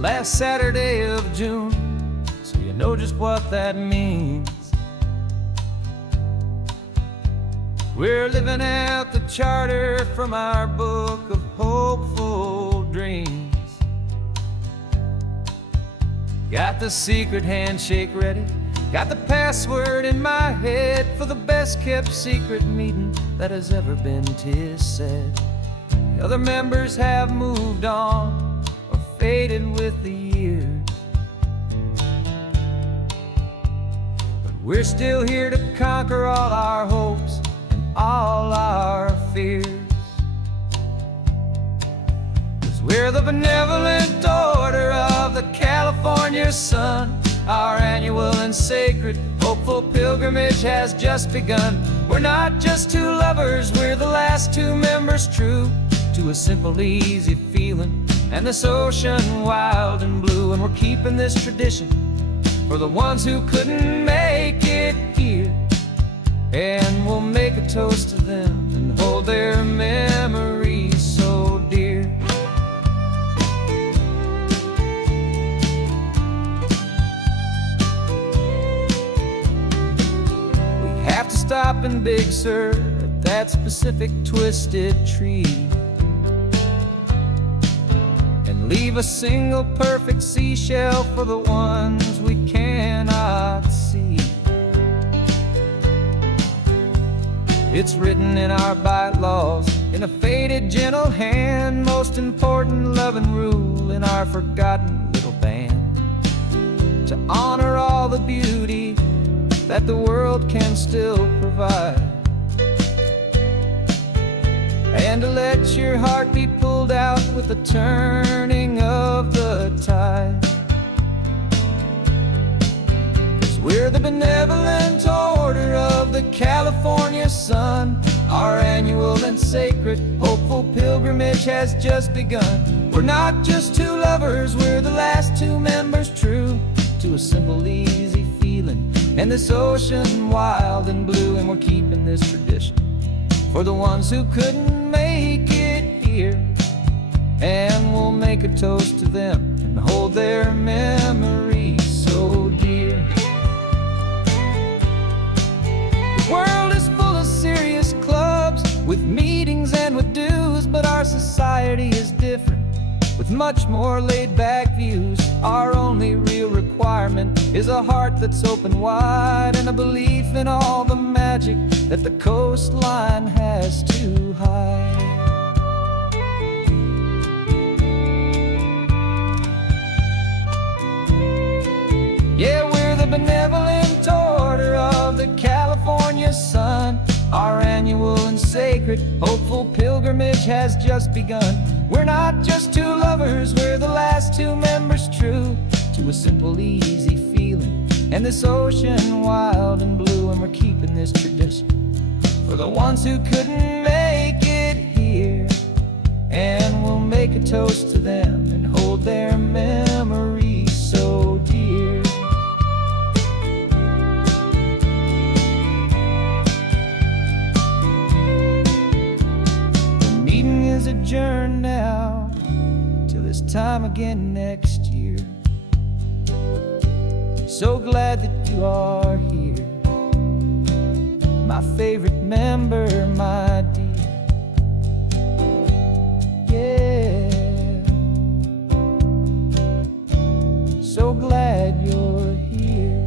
last Saturday of June, so you know just what that means. We're living out the charter from our book of hopeful dreams. Got the secret handshake ready, got the password in my head for the best kept secret meeting that has ever been, 'tis said. The other members have moved on or faded with the years, but we're still here to conquer all our hopes and all our fears. 'Cause we're the benevolent order of the California sun. Our annual and sacred hopeful pilgrimage has just begun. We're not just two lovers, we're the last two members true to a simple, easy feeling and this ocean wild and blue. And we're keeping this tradition for the ones who couldn't make it here, and we'll make a toast to them and hold their memories so dear. We have to stop in Big Sur at that specific twisted tree and leave a single perfect seashell for the ones we cannot see. It's written in our bylaws in a faded gentle hand, most important loving rule in our forgotten little band, to honor all the beauty that the world can still provide, and to let your heart be pulled out with the turning of the tide. 'Cause we're the benevolent order of the California sun. Our annual and sacred hopeful pilgrimage has just begun. We're not just two lovers, we're the last two members true to a simple, easy feeling and this ocean wild and blue. And we're keeping this tradition for the ones who couldn't make it here, and we'll make a toast to them and hold their memories so dear. The world is full of serious clubs with meetings and with dues, but our society is different with much more laid-back views. Our only real requirement is a heart that's open wide and a belief in all the magic that the coastline has to hide. Yeah, we're the benevolent order of the California sun. Our annual and sacred hopeful pilgrimage has just begun. We're not just two lovers, we're the last two members true to a simple, easy feeling and this ocean wild and blue. And we're keeping this tradition for the ones who couldn't make it here, and we'll make a toast to them and hold their memories so dear. The meeting is adjourned now till this time again next year. So glad that you are here, my favorite member, my dear. Yeah, so glad you're here.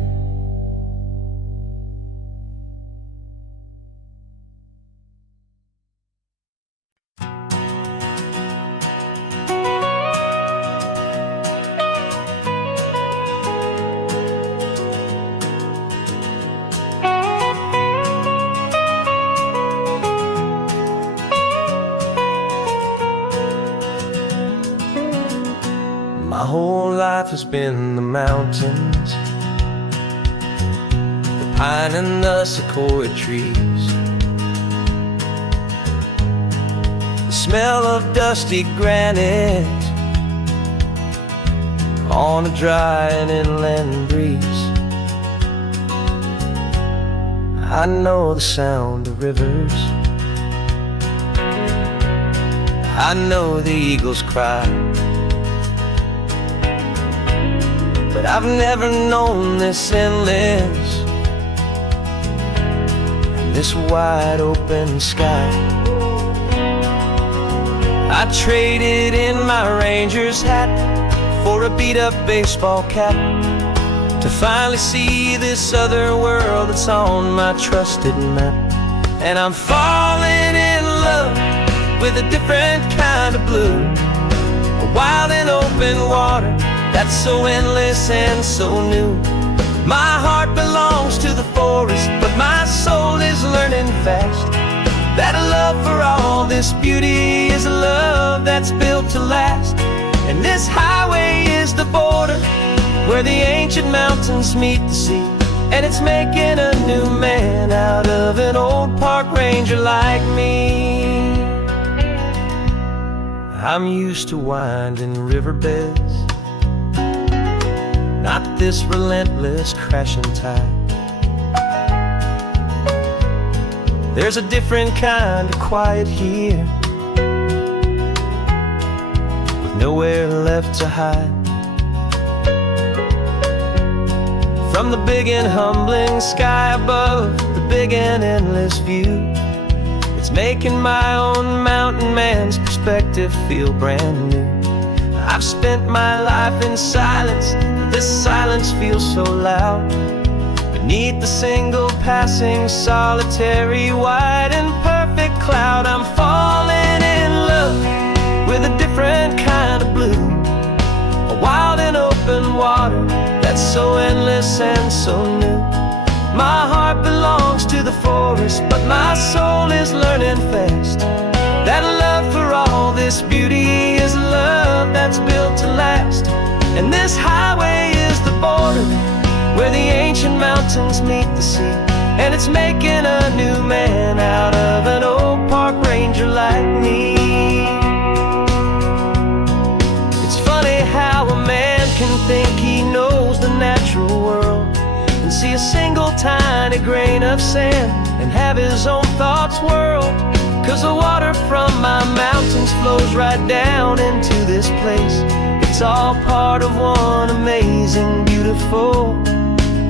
My whole life has been the mountains, the pine and the sequoia trees, the smell of dusty granite on a dry and inland breeze. I know the sound of rivers, I know the eagles cry, but I've never known this endless, this wide open sky. I traded in my Rangers hat for a beat-up baseball cap, to finally see this other world that's on my trusted map. And I'm falling in love with a different kind of blue, a wild and open water that's so endless and so new. My heart belongs to the forest, but my soul is learning fast that a love for all this beauty is a love that's built to last. And this highway is the border where the ancient mountains meet the sea, and it's making a new man out of an old park ranger like me. I'm used to winding riverbeds, not this relentless crashing tide. There's a different kind of quiet here, with nowhere left to hide. From the big and humbling sky above, the big and endless view, it's making my own mountain man's perspective feel brand new. I've spent my life in silence, this silence feels so loud. Beneath the single passing solitary white and perfect cloud, I'm falling in love with a different kind of blue, a wild and open water that's so endless and so new. My heart belongs to the forest, but my soul is learning fast that a love for all this beauty is a love that's built to last. And this highway is the border where the ancient mountains meet the sea, and it's making a new man out of an old park ranger like me. It's funny how a man can think he knows the natural world and see a single tiny grain of sand and have his own thoughts whirl. 'Cause the water from my mountains flows right down into this place. It's all part of one amazing, beautiful,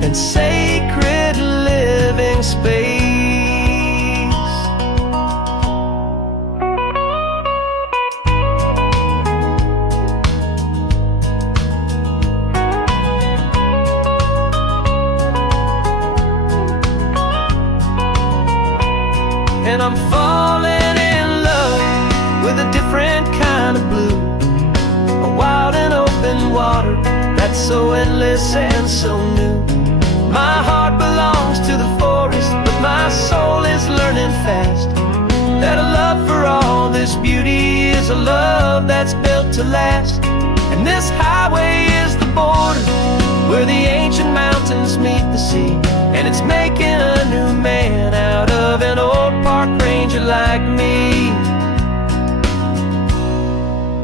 and sacred living space. And I'm falling in love with a different kind of blue, a wild and open water that's so endless and so new. My heart belongs to the forest, but my soul is learning fast that a love for all this beauty is a love that's built to last. And this highway is the border where the ancient mountains meet the sea, and it's making a new man out of an old park ranger like me.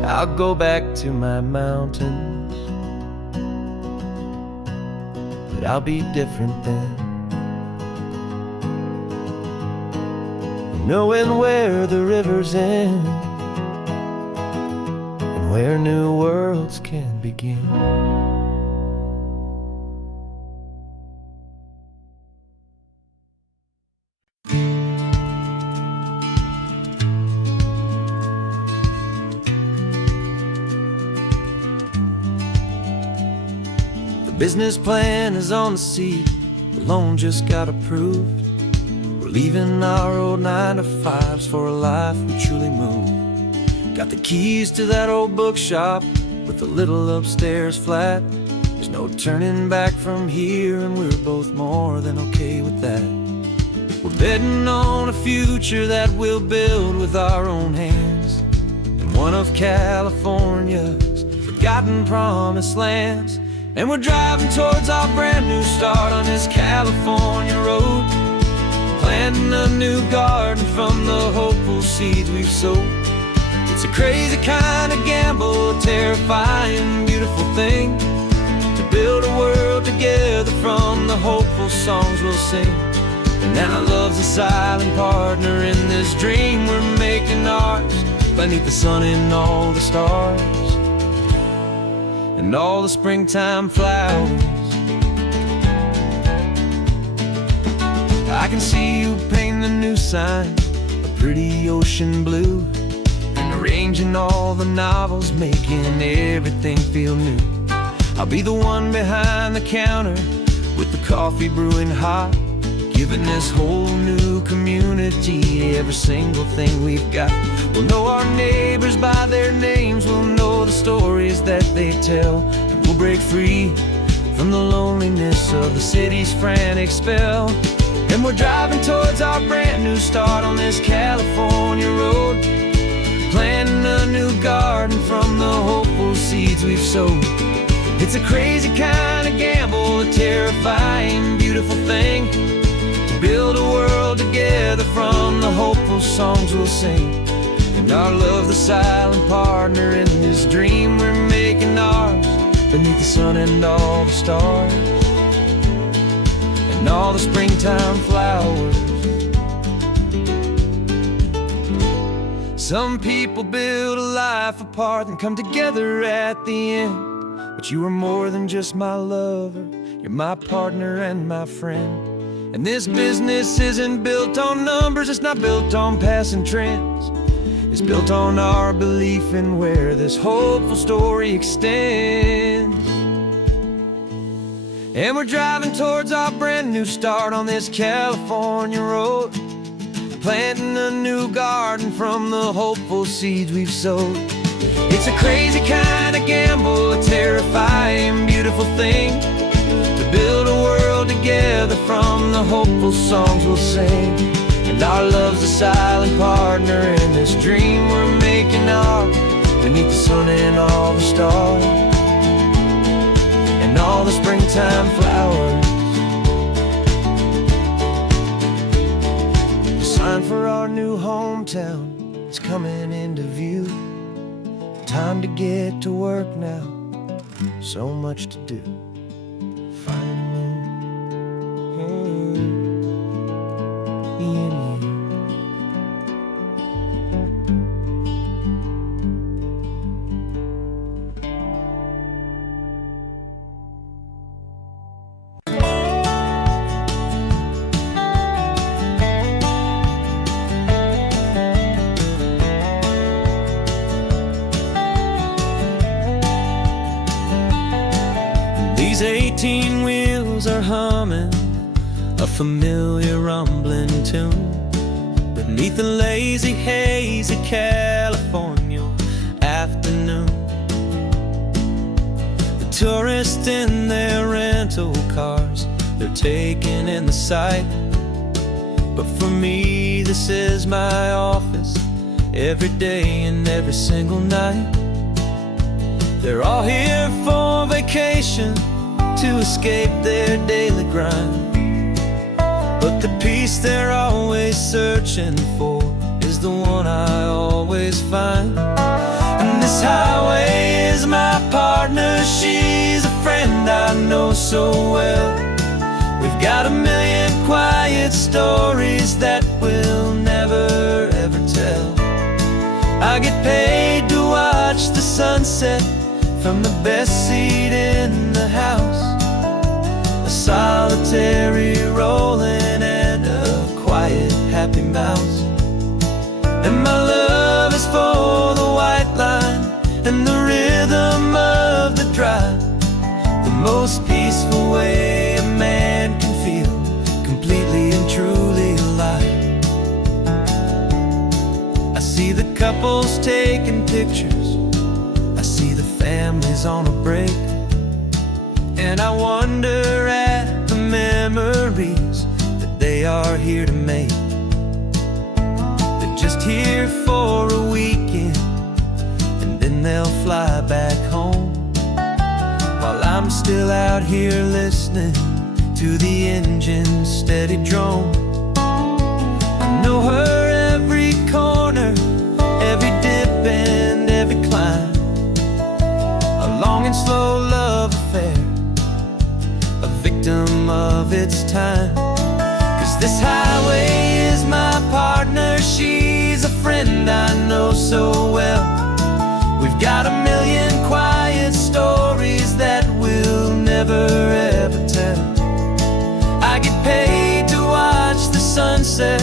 I'll go back to my mountains, but I'll be different then, knowing where the rivers end and where new worlds can begin. Business plan is on the seat, the loan just got approved. We're leaving our old 9-to-5s for a life we truly moved. Got the keys to that old bookshop with the little upstairs flat. There's no turning back from here, and we're both more than okay with that. We're betting on a future that we'll build with our own hands, in one of California's forgotten promised lands. And we're driving towards our brand new start on this California road, planting a new garden from the hopeful seeds we've sowed. It's a crazy kind of gamble, a terrifying, beautiful thing, to build a world together from the hopeful songs we'll sing. And now love's a silent partner in this dream we're making ours, beneath the sun and all the stars. and all the springtime flowers. I can see you painting a new sign, a pretty ocean blue, and arranging all the novels, making everything feel new. I'll be the one behind the counter with the coffee brewing hot, giving this whole new community every single thing we've got. We'll know our neighbors by their names, we'll know the stories that they tell, and we'll break free from the loneliness of the city's frantic spell. And we're driving towards our brand new start on this California road, planting a new garden from the hopeful seeds we've sowed. It's a crazy kind of gamble, a terrifying, beautiful thing, to build a world together from the hopeful songs we'll sing. And our love, the silent partner in this dream we're making ours, beneath the sun and all the stars, and all the springtime flowers. Some people build a life apart and come together at the end, but you are more than just my lover, you're my partner and my friend. And this business isn't built on numbers, it's not built on passing trends. It's built on our belief in where this hopeful story extends. And we're driving towards our brand new start on this California road, planting a new garden from the hopeful seeds we've sowed. It's a crazy kind of gamble, a terrifying, beautiful thing, to build a world together from the hopeful songs we'll sing. And our love's a silent partner in this dream we're making ours, beneath the sun and all the stars, and all the springtime flowers. The sign for our new hometown is coming into view. Time to get to work now, so much to do. These 18 wheels are humming a familiar rumbling tune beneath the lazy haze of California afternoon. The tourists in their rental cars, they're taking in the sight, but for me this is my office, every day and every single night. They're all here for vacation, to escape their daily grind, but the peace they're always searching for is the one I always find. And this highway is my partner, she's a friend I know so well. We've got a million quiet stories that we'll never ever tell. I get paid to watch the sunset from the best seat in the house, a solitary rolling and a quiet happy mouse. And my love is for the white line and the rhythm of the drive, the most peaceful way a man can feel completely and truly alive. I see the couples taking pictures, I see the families on a break, and I wonder at the memories that they are here to make. They're just here for a weekend, and then they'll fly back home, while I'm still out here listening to the engine's steady drone. I know her every corner, every dip and every climb, a long and slow love affair, a victim of its time. 'Cause this highway is my partner, she's a friend I know so well. We've got a million quiet stories that we'll never ever tell. I get paid to watch the sunset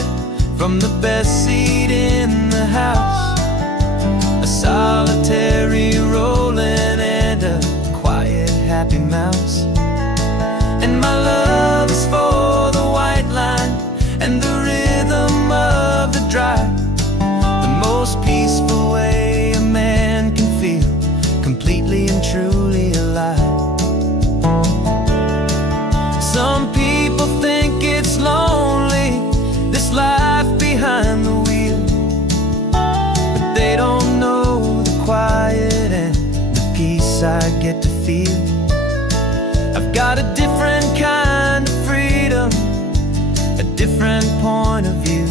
from the best seat in the house. A solitary rolling and a quiet happy mouse. And my love is for the white line and the rhythm of the drive. The most peaceful way a man can feel completely and truly alive. Some people think it's lonely, this life behind the wheel, but they don't know the quiet and the peace I get to feel. I've got a different kind of freedom, a different point of view.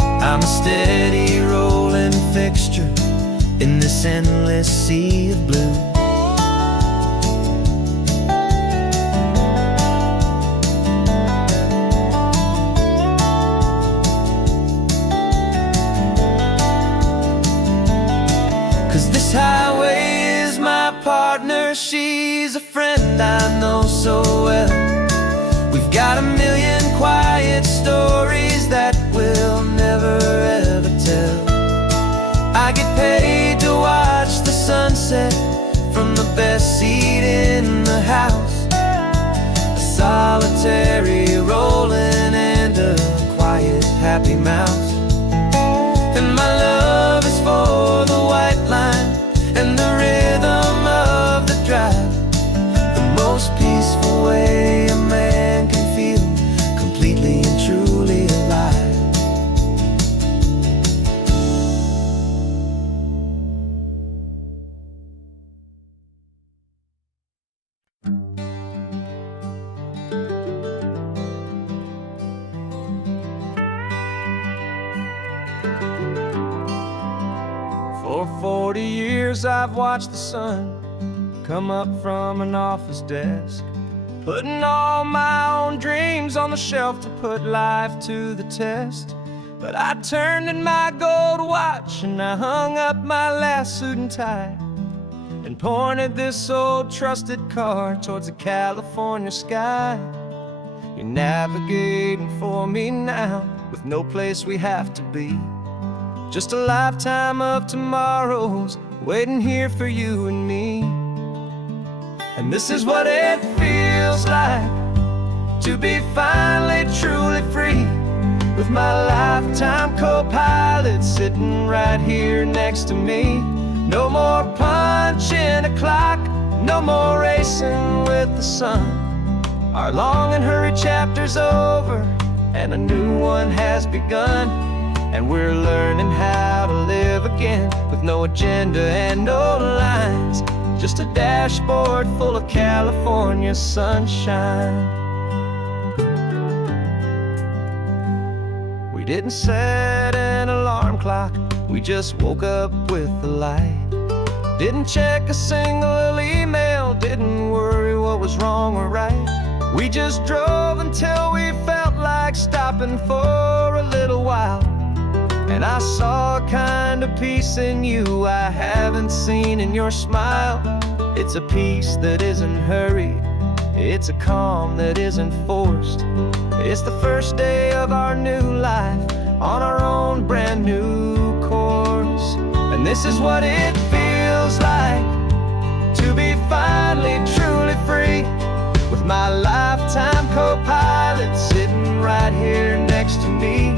I'm a steady rolling fixture in this endless sea of blue. Cause this highway is my partner, she's a friend I know so well. We've got a million quiet stories that we'll never ever tell. I get paid to watch the sunset from the best seat in the house. A solitary rolling and a quiet happy mouse. And my love is for the white line and the rhythm of the drive. The most peaceful way a man can feel completely and truly alive. For 40 years I've watched the sun come up from an office desk, putting all my own dreams on the shelf to put life to the test. But I turned in my gold watch and I hung up my last suit and tie and pointed this old trusted car towards the California sky. You're navigating for me now with no place we have to be. Just a lifetime of tomorrows waiting here for you and me. And this is what it feels like to be finally truly free, with my lifetime co-pilot sitting right here next to me. No more punching a clock, no more racing with the sun. Our long and hurried chapter's over and a new one has begun. And we're learning how to live again with no agenda and no lines, just a dashboard full of California sunshine. We didn't set an alarm clock, we just woke up with the light. Didn't check a single email, didn't worry what was wrong or right. We just drove until we felt like stopping for a little while. And I saw a kind of peace in you I haven't seen in your smile. It's a peace that isn't hurried, it's a calm that isn't forced. It's the first day of our new life on our own brand new course. And this is what it feels like to be finally truly free, with my lifetime co-pilot sitting right here next to me.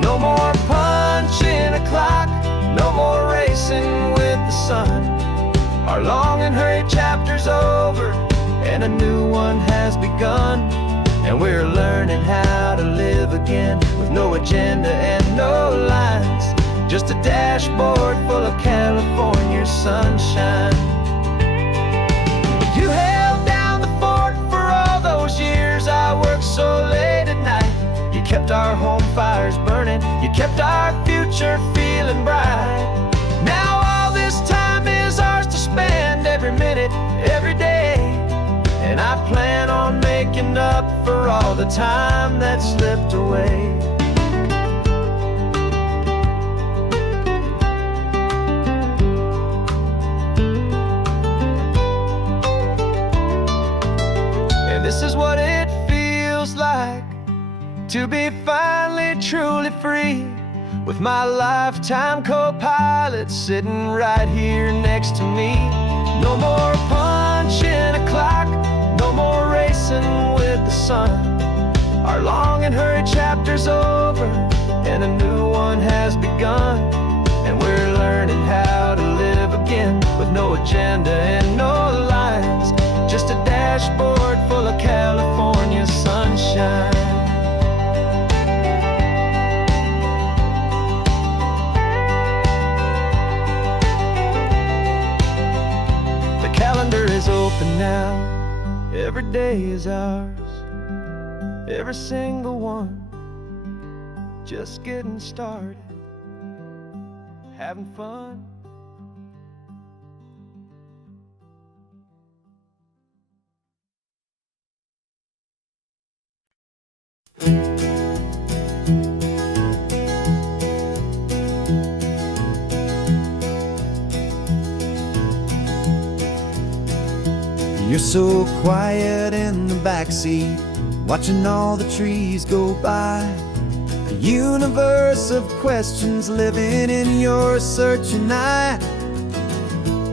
No more punching a clock, no more racing with the sun. Our long and hurried chapter's over and a new one has begun. And we're learning how to live again with no agenda and no lines, just a dashboard full of California sunshine. You held down the fort for all those years I worked so late at night. You kept our home fires burning, you kept our future feeling bright. Now all this time is ours to spend, every minute, every day. And I plan on making up for all the time that slipped away. to be finally truly free, with my lifetime co-pilot sitting right here next to me. No more punching a clock, no more racing with the sun. Our long and hurried chapter's over, and a new one has begun. And we're learning how to live again, with no agenda and no lines, just a dashboard full of California sunshine. The calendar is open now, every day is ours, every single one, just getting started, having fun. You're so quiet in the backseat, watching all the trees go by. A universe of questions living in your searching eye.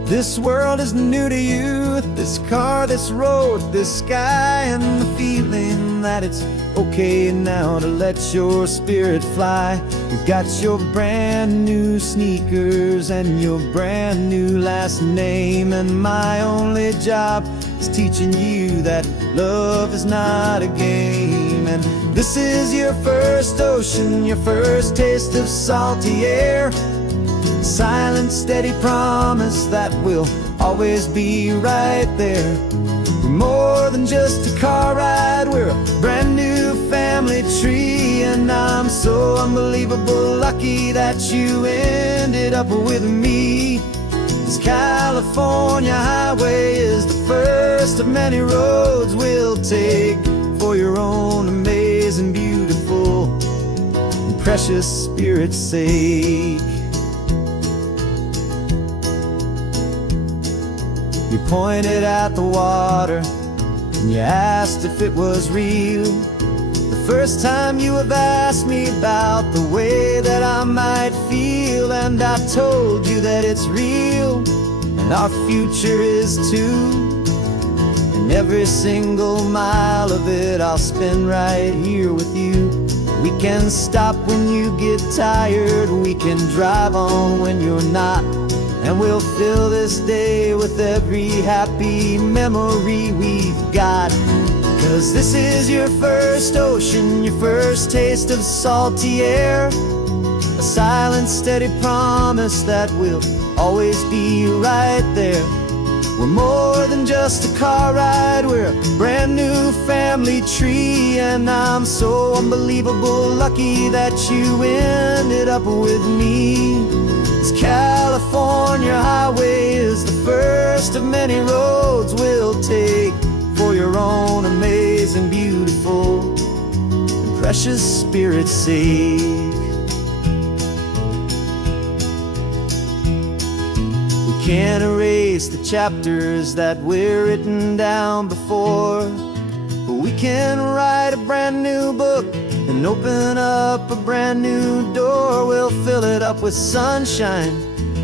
This world is new to you, this car, this road, this sky, and the feeling that it's okay now to let your spirit fly. You've got your brand new sneakers and your brand new last name, and my only job is teaching you that love is not a game. And this is your first ocean, your first taste of salty air, silent, steady promise that we'll always be right there. We're more than just a car ride, we're a brand new family tree. And I'm so unbelievable lucky that you ended up with me. This California highway is the first of many roads we'll take for your own amazing, beautiful, and precious spirit's sake. You pointed at the water and you asked if it was real. The first time you have asked me about the way that I might feel, and I told you that it's real and our future is too. And every single mile of it I'll spend right here with you. We can stop when you get tired, we can drive on when you're not, and we'll fill this day with every happy memory we've got. 'Cause this is your first ocean, your first taste of salty air, a silent, steady promise that we'll always be right there. We're more than just a car ride, we're a brand new family tree. And I'm so unbelievable lucky that you ended up with me. This California highway is the first of many roads we'll take for your own amazing, beautiful, and precious spirit's sake. We can't erase the chapters that we're written down before, but we can write a brand new book and open up a brand new door. We'll fill it up with sunshine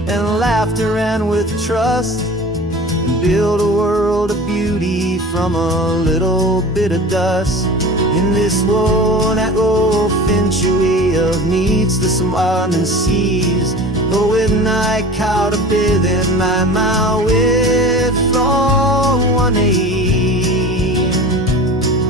and laughter and with trust, and build a world of beauty from a little bit of dust. In this world that finchuí of needs the sun and seas, but with night caught a bit in my mouth with from one aim.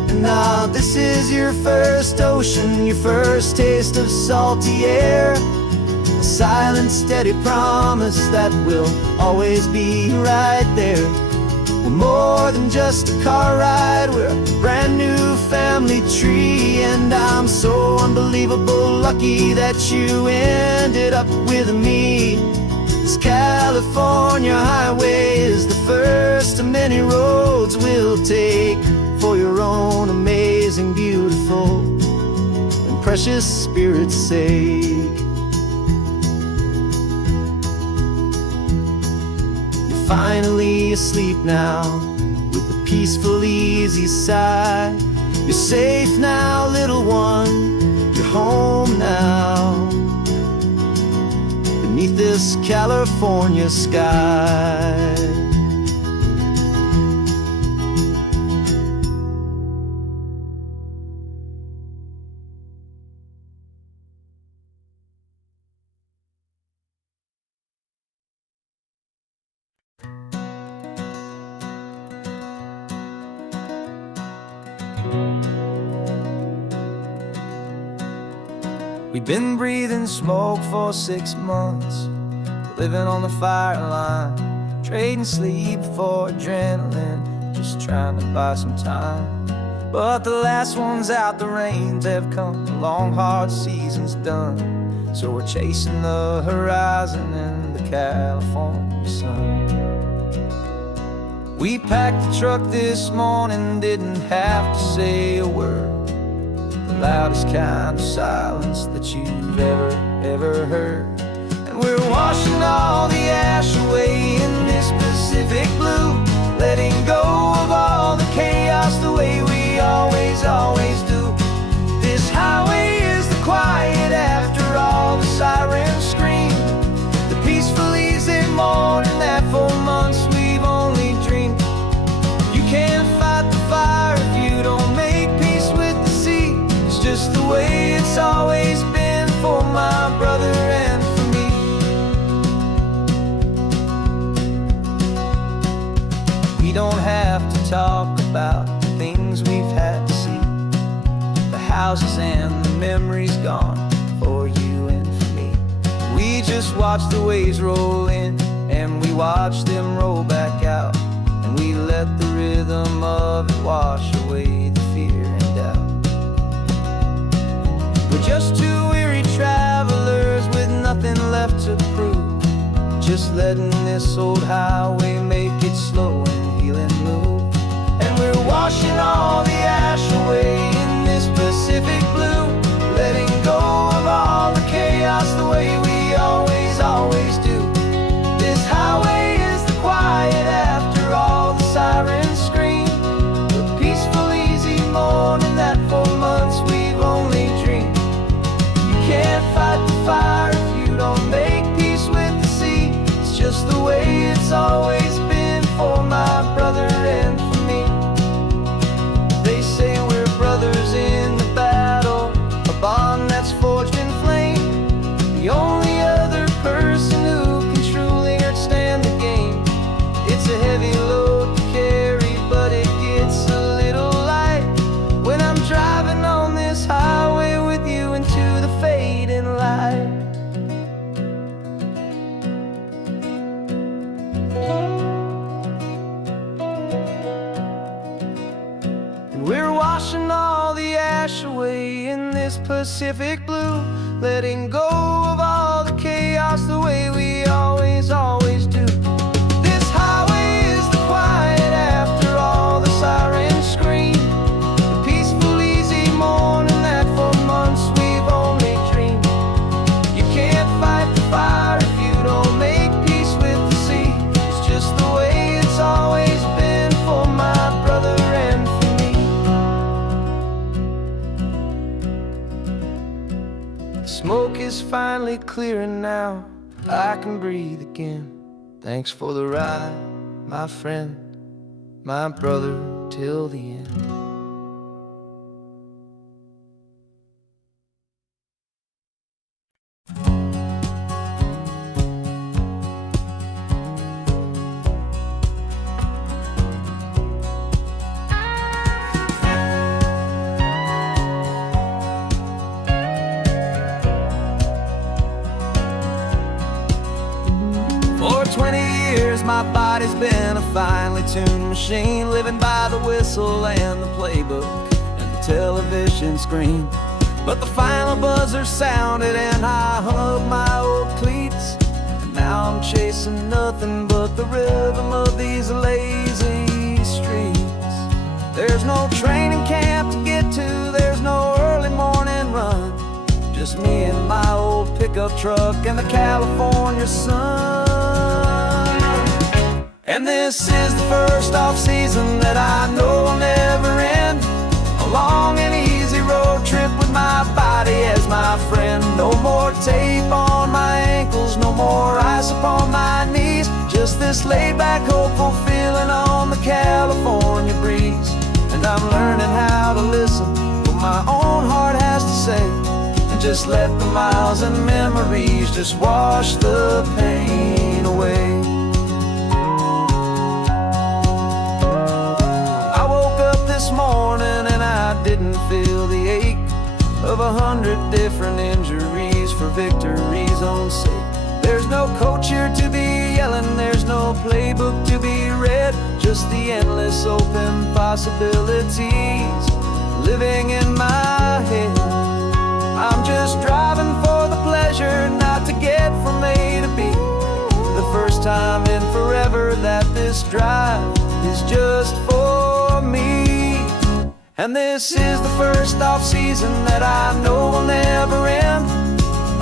And now this is your first ocean, your first taste of salty air, a silent, steady promise that we'll always be right there. We're more than just a car ride, we're a brand new family tree. And I'm so unbelievable lucky that you ended up with me. This California highway is the first of many roads we'll take for your own amazing, beautiful, and precious spirit's sake. You're finally asleep now with a peaceful, easy sigh. You're safe now, little one, California sky. We've been breathing smoke for 6 months, living on the fire line, trading sleep for adrenaline, just trying to buy some time. But the last one's out, the rains have come, the long hard season's done, so we're chasing the horizon in the California sun. We packed the truck this morning, didn't have to say a word, the loudest kind of silence that you've ever heard. And we're washing all the ash away in this Pacific blue, letting go of all the chaos the way we always do. This highway is the quiet after all the sirens scream, the peaceful easy morning that for months we've only dreamed. You can't fight the fire if you don't make peace with the sea. It's just the way it's always been for my brother and for me. We don't have to talk about the things we've had to see, the houses and the memories gone for you and for me. We just watch the waves roll in and we watch them roll back out, and we let the rhythm of it wash away the fear and doubt. We're just two weary travelers with nothing left to prove, just letting this old highway make it slow and healing move. And we're washing all the ash away in this Pacific blue, letting go of all the chaos the way we always do. This highway is the quiet after all the sirens scream, the peaceful easy morning that for months we've only dreamed. You can't fight the fire if you don't make peace with the sea. It's just the way it's always been for my brother and for me. They say we're brothers in the battle, a bond that's forged in flame. The only other person who can truly understand the game. It's a heavy load to carry, but it gets a little light when I'm driving on this highway with you into the fading light. We're washing all the ash away in this Pacific blue, letting go of all the chaos the way we always do. This highway is the quiet after all the sirens scream, the peaceful easy morning that for months we've only dreamed. You can't fight the fire if you don't make peace with the sea. It's just the way it's always been for my brother and for me. The smoke is finally clearing now, I can breathe again. Thanks for the ride, my friend, my brother, till the end. For 20 years my body's been a finely tuned machine, living by the whistle and the playbook and the television screen. But the final buzzer sounded and I hung up my old cleats, and now I'm chasing nothing but the rhythm of these lazy streets. There's no training camp to get to, there's no early morning run, just me and my old pickup truck and the California sun. And this is the first off-season that I know will never end, a long and easy road trip with my body as my friend. No more tape on my ankles, no more ice upon my this laid-back, hopeful feeling on the California breeze. And I'm learning how to listen what my own heart has to say, and just let the miles and memories just wash the pain away. I woke up this morning and I didn't feel the ache of 100 different injuries for victory's own sake. There's no coach here to be yelling, there's no playbook to be read, just the endless open possibilities living in my head. I'm just driving for the pleasure, not to get from A to B. The first time in forever that this drive is just for me. And this is the first off-season that I know will never end.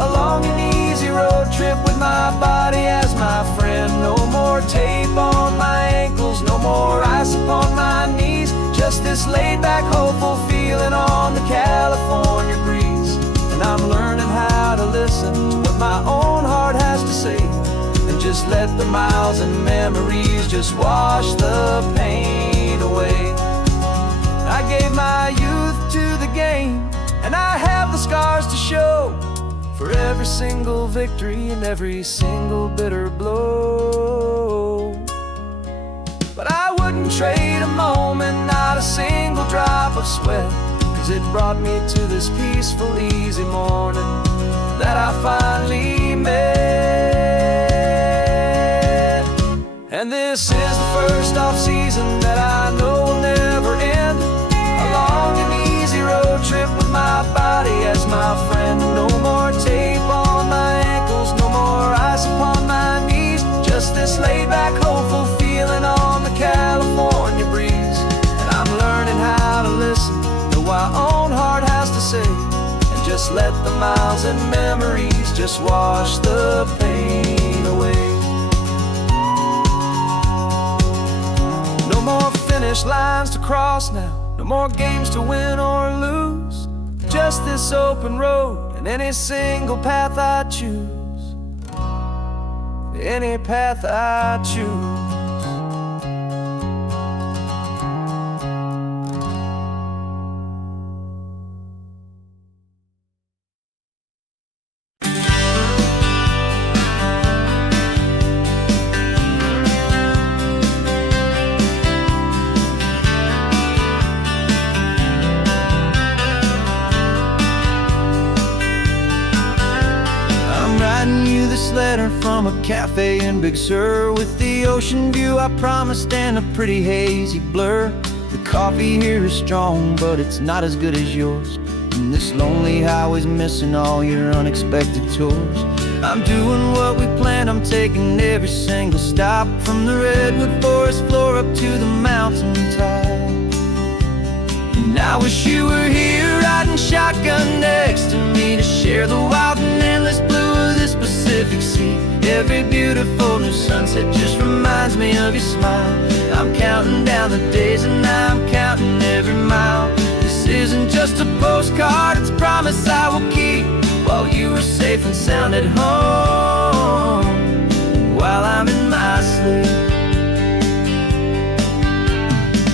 A long and easy road trip with my body as my friend. No more tape on my ankles, no more ice upon my knees. Just this laid-back, hopeful feeling on the California breeze. And I'm learning how to listen to what my own heart has to say, and just let the miles and memories just wash the pain away. I gave my youth to the game, and I have the scars to show for every single victory and every single bitter blow. But I wouldn't trade a moment, not a single drop of sweat, 'cause it brought me to this peaceful, easy morning that I finally met. And this is the first off-season that I know will never end. A long and easy road trip with my body as my friend. No more tape on my ankles, no more ice upon my knees. Just this laid-back, hopeful feeling on the California breeze. And I'm learning how to listen to what my own heart has to say, and just let the miles and memories just wash the pain away. No more finish lines to cross now, no more games to win or lose. Just this open road and any single path I choose. Any path I choose. Letter from a cafe in Big Sur, with the ocean view I promised and a pretty hazy blur. The coffee here is strong, but it's not as good as yours. And this lonely highway's missing all your unexpected tours. I'm doing what we planned, I'm taking every single stop, from the redwood forest floor up to the mountain top. And I wish you were here riding shotgun next to me, to share the wild and endless blue of this Pacific Sea. Every beautiful new sunset just reminds me of your smile. I'm counting down the days and I'm counting every mile. This isn't just a postcard, it's a promise I will keep, while you are safe and sound at home, while I'm in my sleep.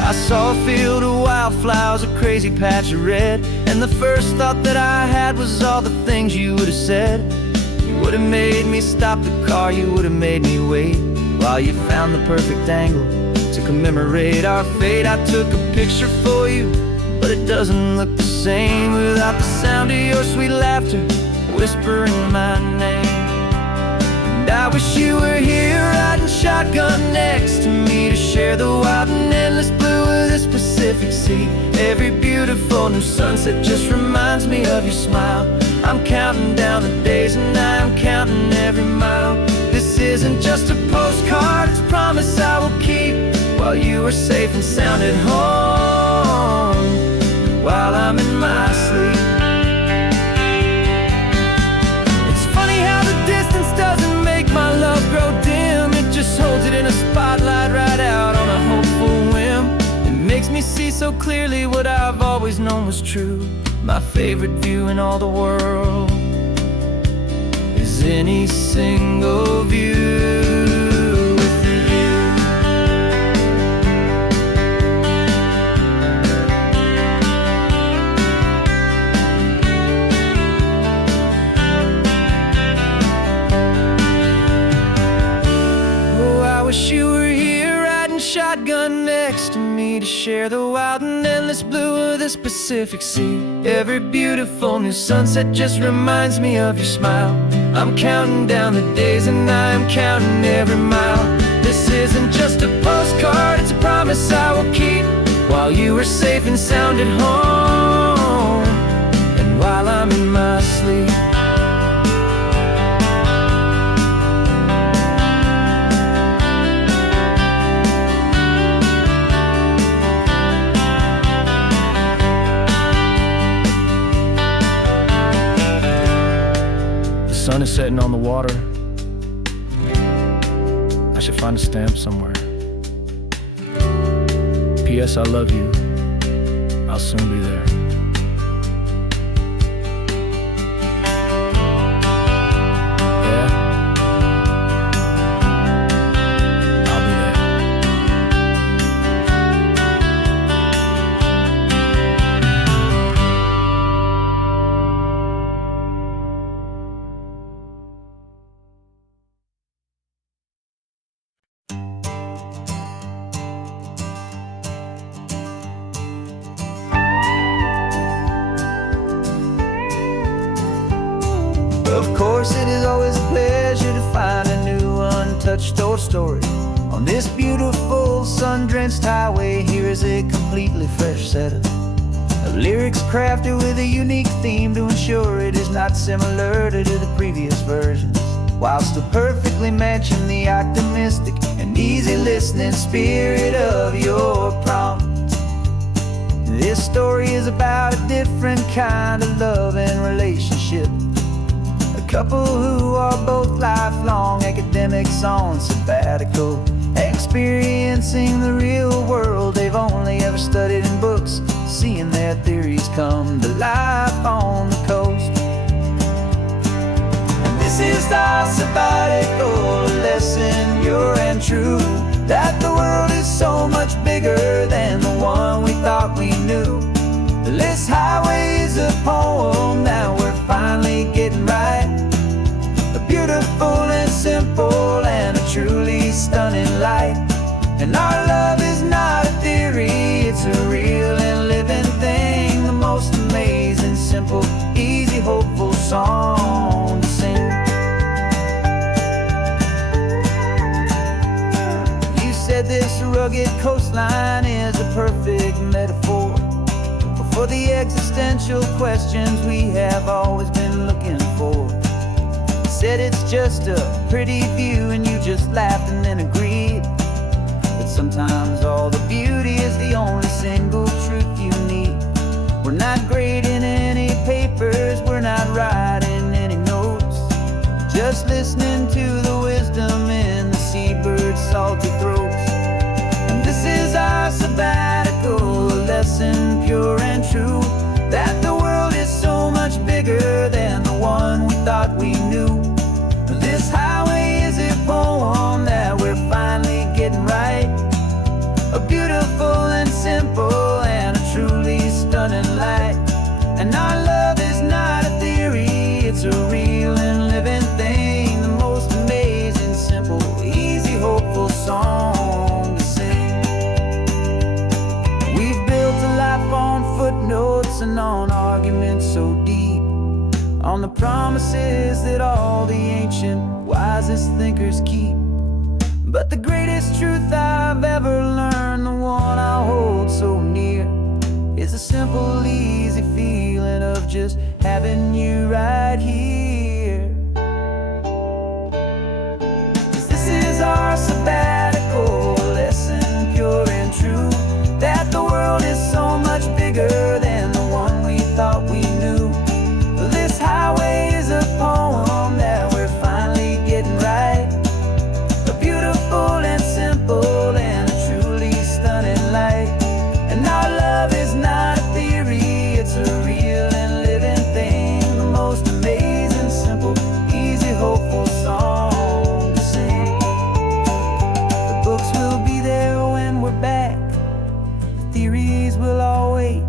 I saw a field of wildflowers, a crazy patch of red, and the first thought that I had was all the things you would have said. You would have made me stop the car, you would have made me wait, while you found the perfect angle to commemorate our fate. I took a picture for you, but it doesn't look the same without the sound of your sweet laughter whispering my name. And I wish you were here riding shotgun next to me, to share the wild and endless blue of this Pacific Sea. Every beautiful new sunset just reminds me of your smile. I'm counting down the days and I'm counting every mile. This isn't just a postcard, it's a promise I will keep, while you are safe and sound at home, while I'm in my sleep. It's funny how the distance doesn't make my love grow dim, it just holds it in a spotlight right out on a hopeful whim. It makes me see so clearly what I've always known was true. My favorite view in all the world is any single view with you. share the wild and endless blue of this Pacific Sea. Every beautiful new sunset just reminds me of your smile. I'm counting down the days and I am counting every mile. This isn't just a postcard, it's a promise I will keep, while you are safe and sound at home, and while I'm in my sleep. The sun is setting on the water. I should find a stamp somewhere. P.S. I love you. I'll soon be there. Yeah? I'll be there. Of course, it is always a pleasure to find a new untouched old story. On this beautiful sun-drenched highway, here is a completely fresh set of lyrics crafted with a unique theme to ensure it is not similar to the previous versions, while still perfectly matching the optimistic and easy listening spirit of your prompt. This story is about a different kind of love and relationship. A couple who are both lifelong academics on sabbatical, experiencing the real world they've only ever studied in books, seeing their theories come to life on the coast. And this is our sabbatical lesson, pure and true, that the world is so much bigger than the one we thought we knew. This highway is a poem that we're finally getting right. A beautiful and simple and a truly stunning light. And our love is not a theory, it's a real and living thing. The most amazing, simple, easy, hopeful song to sing. You said this rugged coastline is a perfect metaphor for the existential questions we have always been looking for. You said it's just a pretty view and you just laughed and then agreed that sometimes all the beauty is the only single truth you need. We're not grading any papers, we're not writing any notes, just listening to the wisdom in the seabird's salty throats. And this is our sabbatical lesson, pure and true, that the world is so much bigger than the one we thought we knew. This highway is a poem that we're finally getting right. A beautiful and simple and a truly stunning light. And our love is not a theory, it's a real and living thing. The most amazing, simple, easy, hopeful song to sing. We've built a life on footnotes and on arguments so deep, on the promises that all the ancient, wisest thinkers keep. But the greatest truth I've ever learned, the one I hold so near, is a simple, easy feeling of just having you right here. 'Cause this is our sabbatical lesson, pure and true, that the world is so much bigger than the one we thought we knew. This highway is a poem that we're finally getting right. A beautiful and simple and a truly stunning light. And our love is not a theory, it's a real and living thing. The most amazing, simple, easy, hopeful song to sing. The books will be there when we're back, the theories will all wait.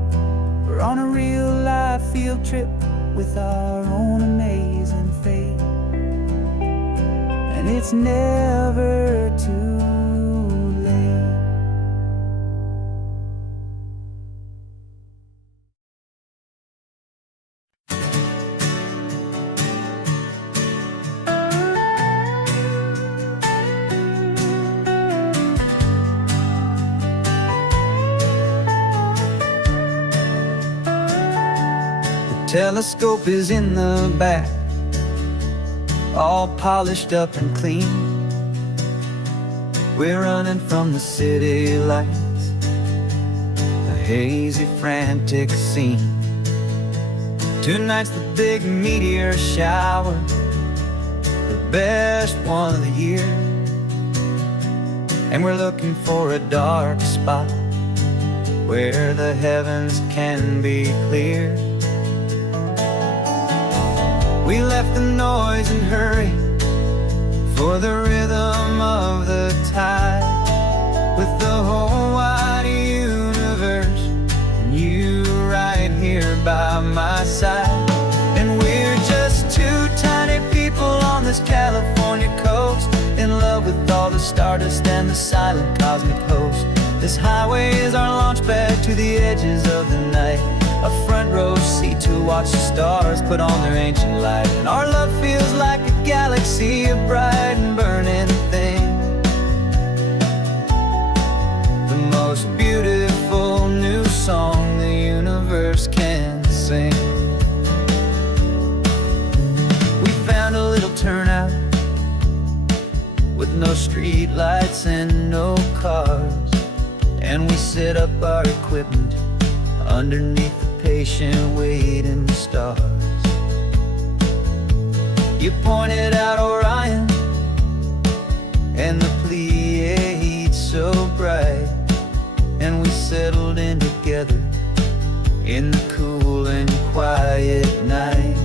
We're on a real life field trip with our own amazing fate. And it's never telescope is in the back, all polished up and clean. We're running from the city lights, a hazy, frantic scene. Tonight's the big meteor shower, the best one of the year. And we're looking for a dark spot where the heavens can be clear. We left the noise and hurry for the rhythm of the tide, with the whole wide universe and you right here by my side. And we're just two tiny people on this California coast, in love with all the stardust and the silent cosmic host. This highway is our launch pad to the edges of the night, a front row seat to watch the stars put on their ancient light. And our love feels like a galaxy, a bright and burning thing, the most beautiful new song the universe can sing. We found a little turnout with no street lights and no cars, and we set up our equipment underneath the patient waiting stars. You pointed out Orion and the Pleiades so bright, and we settled in together in the cool and quiet night,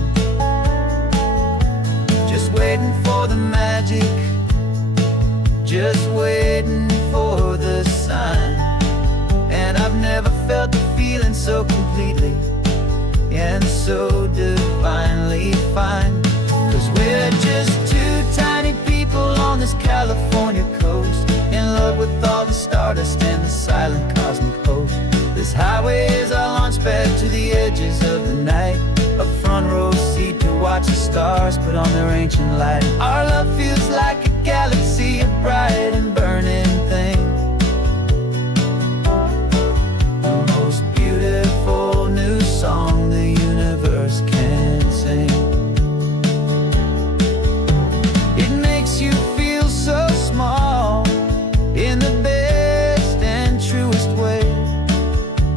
just waiting for the magic, just waiting for the sign. And I've never felt the feeling so completely and so divinely fine. 'Cause we're just two tiny people on this California coast, in love with all the stardust and the silent cosmic host. This highway is our launch pad to the edges of the night, a front row seat to watch the stars put on their ancient light. Our love feels like a galaxy, a bright and burning thing, the most beautiful new song the universe can sing. It makes you feel so small in the best and truest way,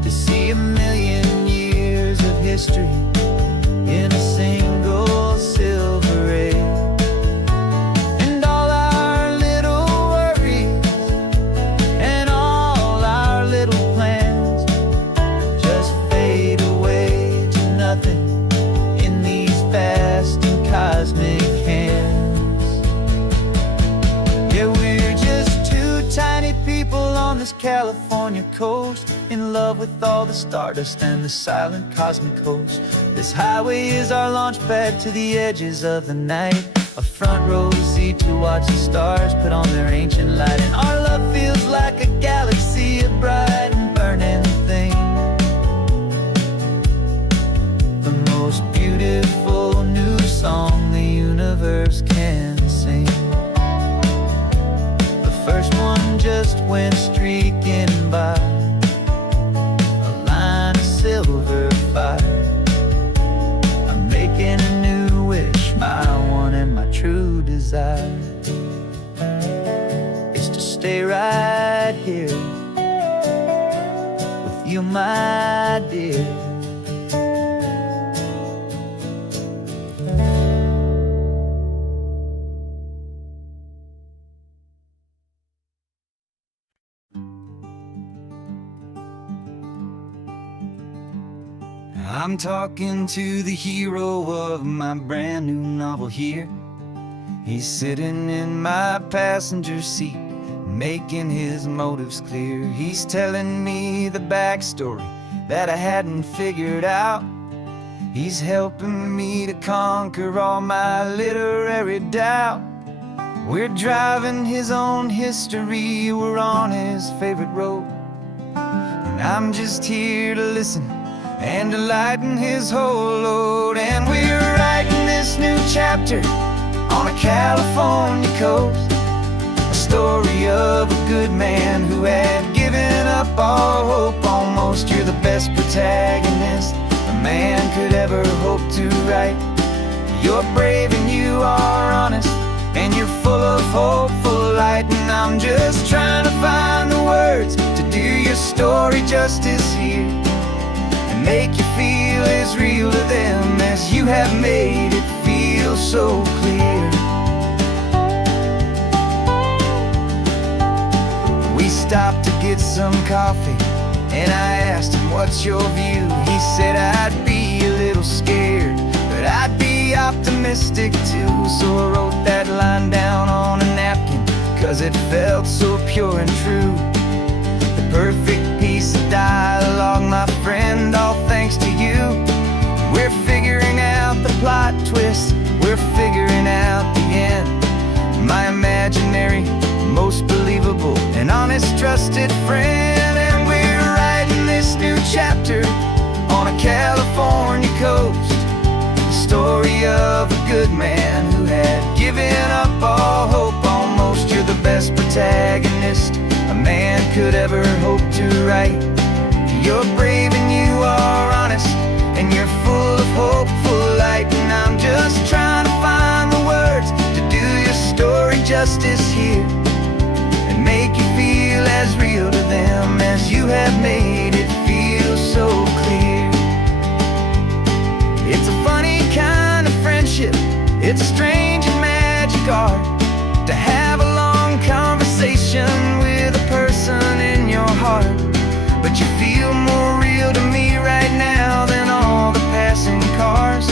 to see a million years of history in a single silver ray. And all our little worries and all our little plans just fade away to nothing in these vast and cosmic hands. Yeah, we're just two tiny people on this California coast, in love with all the stardust and the silent cosmic host. This highway is our launch pad to the edges of the night, a front row seat to watch the stars put on their ancient light. And our love feels like a galaxy, a bright and burning thing, the most beautiful new song the universe can sing. The first one just went streaking by, a line of silver fire. I'm making a new wish, my one and my true desire is to stay right here with you, my dear. I'm talking to the hero of my brand new novel here. He's sitting in my passenger seat, making his motives clear. He's telling me the backstory that I hadn't figured out. He's helping me to conquer all my literary doubt. We're driving his own history, we're on his favorite road, and I'm just here to listen and to lighten his whole load. And we're writing this new chapter on a California coast, a story of a good man who had given up all hope almost. You're the best protagonist, the man could ever hope to write. You're brave and you are honest, and you're full of hopeful light. And I'm just trying to find the words to do your story justice here, and make you feel as real to them as you have made it feel so clear. We stopped to get some coffee, and I asked him, what's your view? He said, I'd be a little scared, but I'd be optimistic too. So I wrote that line down on a napkin, 'cause it felt so pure and true. The perfect piece of dialogue, my friend, all thanks to you. We're figuring out the plot twist, we're figuring out the end. My imaginary, most believable and honest trusted friend. And we're writing this new chapter on a California coast, the story of a good man who had given up all hope almost. You're the best protagonist a man could ever hope to write. You're brave and you are honest, and you're full of hopeful light. And I'm just trying to find the words to do your story justice here, and make you feel as real to them as you have made it feel so clear. It's a funny kind of friendship, it's strange and magic art, to have a long conversation with a person in your heart. But you feel more real to me right now than all the passing cars,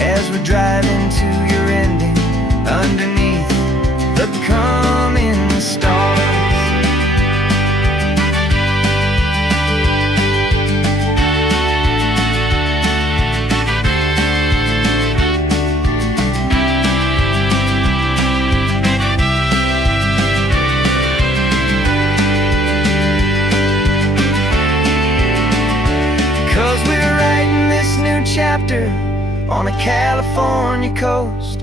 as we're driving to your ending underneath the coming stars. 'Cause we're writing this new chapter on a California coast,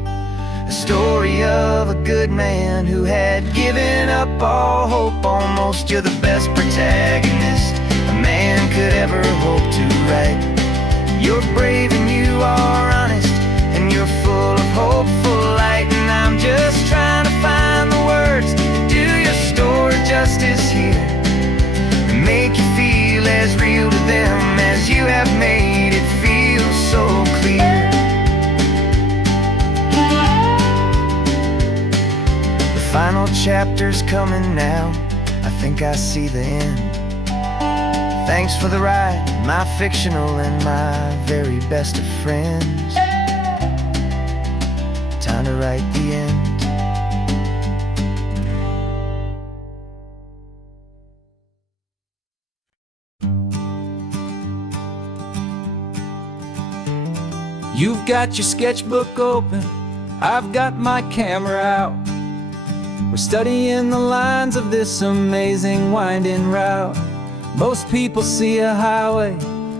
a story of a good man who had given up all hope almost. You're the best protagonist a man could ever hope to write. You're brave and you are honest, and you're full of hopeful light. And I'm just trying to find the words to do your story justice here, and make you feel as real to them as you have made it feel so clear. The final chapter's coming now, I think I see the end. Thanks for the ride, my fictional and my very best of friends. Time to write the end. You've got your sketchbook open, I've got my camera out. We're studying the lines of this amazing winding route. Most people see a highway,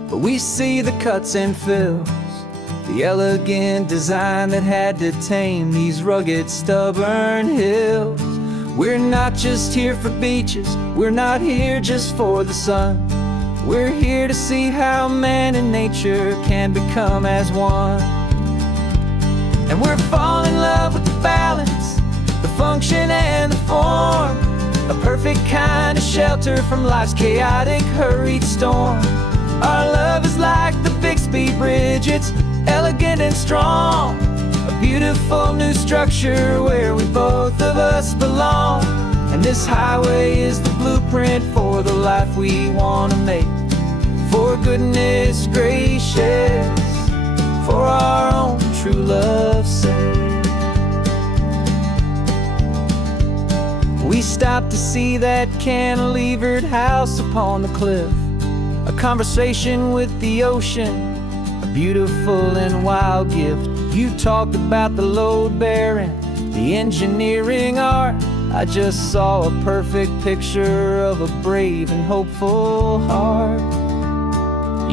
but we see the cuts and fills, the elegant design that had to tame these rugged, stubborn hills. We're not just here for beaches, we're not here just for the sun. We're here to see how man and nature can become as one. And we're falling in love with the balance, the function and the form, a perfect kind of shelter from life's chaotic, hurried storm. Our love is like the Bixby Bridge, it's elegant and strong, a beautiful new structure where we both of us belong. And this highway is the blueprint for the life we want to make. For goodness gracious, for our own true love's sake. We stopped to see that cantilevered house upon the cliff, a conversation with the ocean, a beautiful and wild gift. You talked about the load bearing, the engineering art. I just saw a perfect picture of a brave and hopeful heart.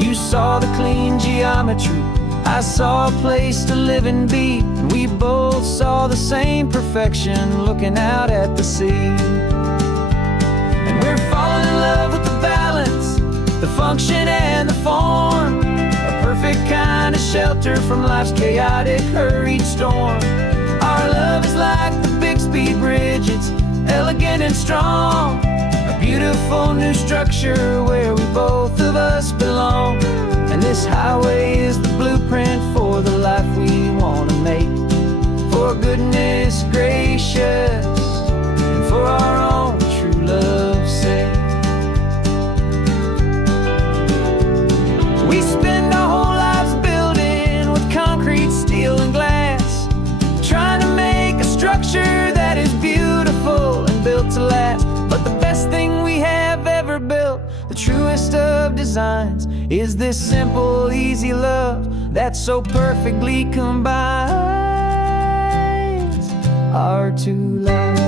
You saw the clean geometry, I saw a place to live and be, and we both saw the same perfection looking out at the sea. And we're falling in love with the balance, the function and the form, a perfect perfect kind of shelter from life's chaotic, hurried storm. Our love is like the Bixby Bridge, it's elegant and strong. A beautiful new structure where we both of us belong. And this highway is the blueprint for the life we want to make. For goodness gracious, and for our own true love's sake. We spend our whole lives building with concrete, steel, and glass, trying to make a structure that is beautiful and built to last. But the best thing we have ever built, the truest of designs, is this simple, easy love that so perfectly combines our two lives.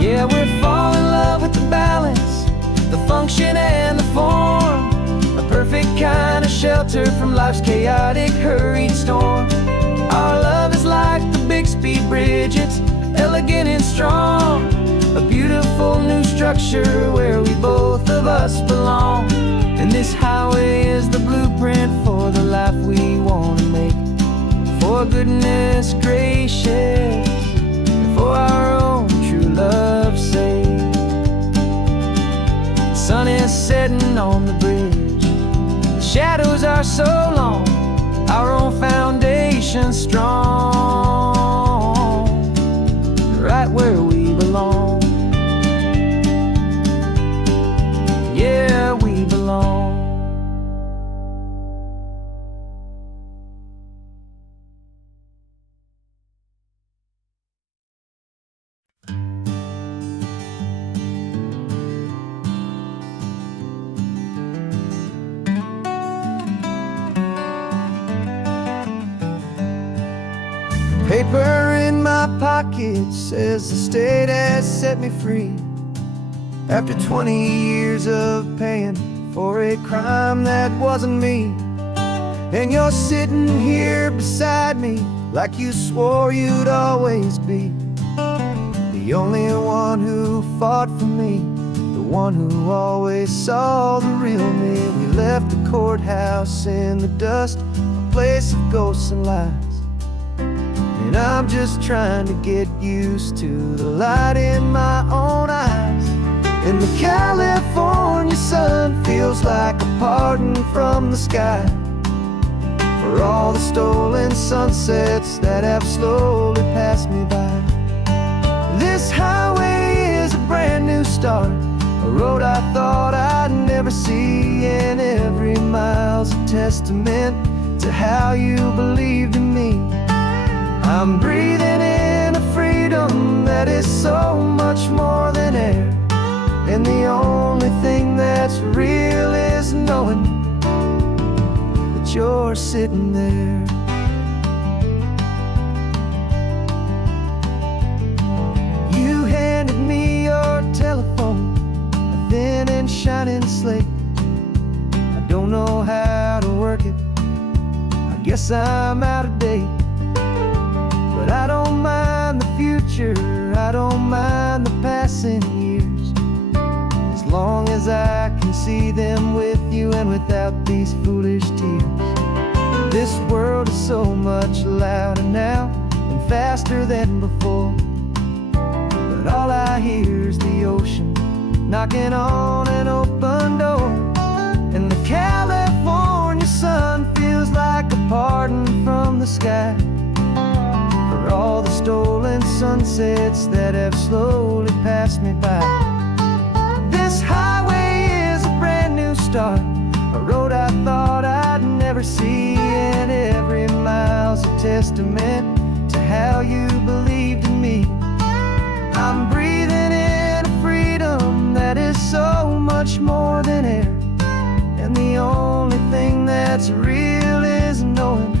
Yeah, we're falling in love with the balance, the function and the form. A perfect kind of shelter from life's chaotic, hurried storm. Our love is like the Bixby Bridge, it's elegant and strong. A beautiful new structure where we both of us belong. And this highway is the blueprint for the life we want to make. For goodness gracious, for our own true love's sake. The sun is setting on the bridge, the shadows are so long, our own foundation strong, right where we belong. Yeah, we belong. Paper in my pocket says the state has set me free. After 20 years of paying for a crime that wasn't me. And you're sitting here beside me like you swore you'd always be. The only one who fought for me, the one who always saw the real me. We left the courthouse in the dust, a place of ghosts and lies. And I'm just trying to get used to the light in my own eyes. And the California sun feels like a pardon from the sky for all the stolen sunsets that have slowly passed me by. This highway is a brand new start, a road I thought I'd never see. And every mile's a testament to how you believed in me. I'm breathing in a freedom that is so much more than air. And the only thing that's real is knowing that you're sitting there. You handed me your telephone, a thin and shining slate. I don't know how to work it, I guess I'm out of date. But I don't mind the future, I don't mind the passing years, as long as I can see them with you and without these foolish tears. This world is so much louder now and faster than before, but all I hear is the ocean knocking on an open door. And the California sun feels like a pardon from the sky for all the stolen sunsets that have slowly passed me by. This highway is a brand new start, a road I thought I'd never see. And every mile's a testament to how you believed in me. I'm breathing in a freedom that is so much more than air. And the only thing that's real is knowing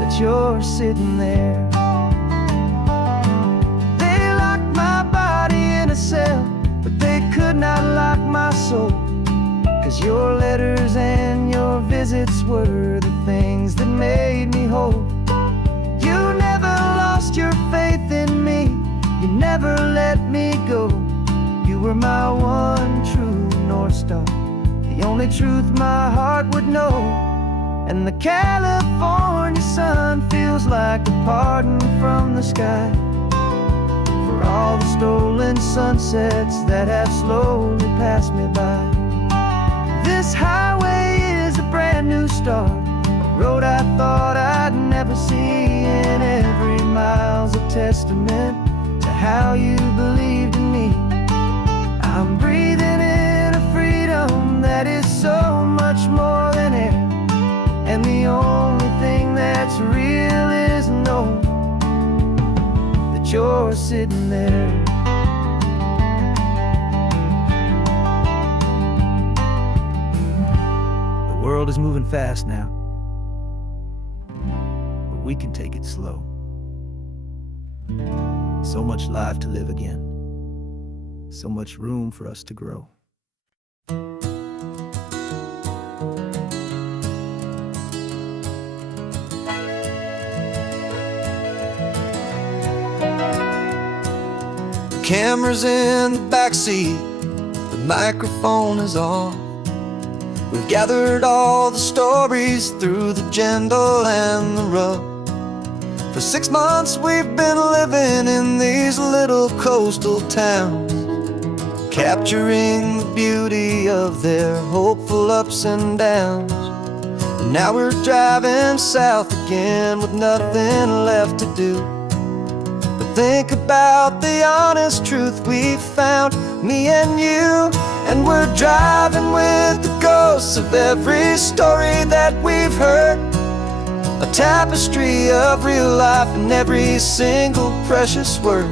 that you're sitting there. They locked my body in a cell, but they could not lock my soul, 'cause your letters and your visits were the things that made me whole. You never lost your faith in me, you never let me go. You were my one true North Star, the only truth my heart would know. And the California sun feels like a pardon from the sky for all the stolen sunsets that have slowly passed me by. This highway is a brand new start, a road I thought I'd never see, and every mile's a testament to how you believed in me. I'm breathing in a freedom that is so much more than air, and the only thing that's real is knowing that you're sitting there. The world is moving fast now, but we can take it slow. So much life to live again, so much room for us to grow. Camera's in the backseat, the microphone is on. We've gathered all the stories through the gentle and the rough. For 6 months we've been living in these little coastal towns, capturing the beauty of their hopeful ups and downs. And now we're driving south again with nothing left to do. Think about the honest truth we found, me and you. And we're driving with the ghosts of every story that we've heard, a tapestry of real life and every single precious word.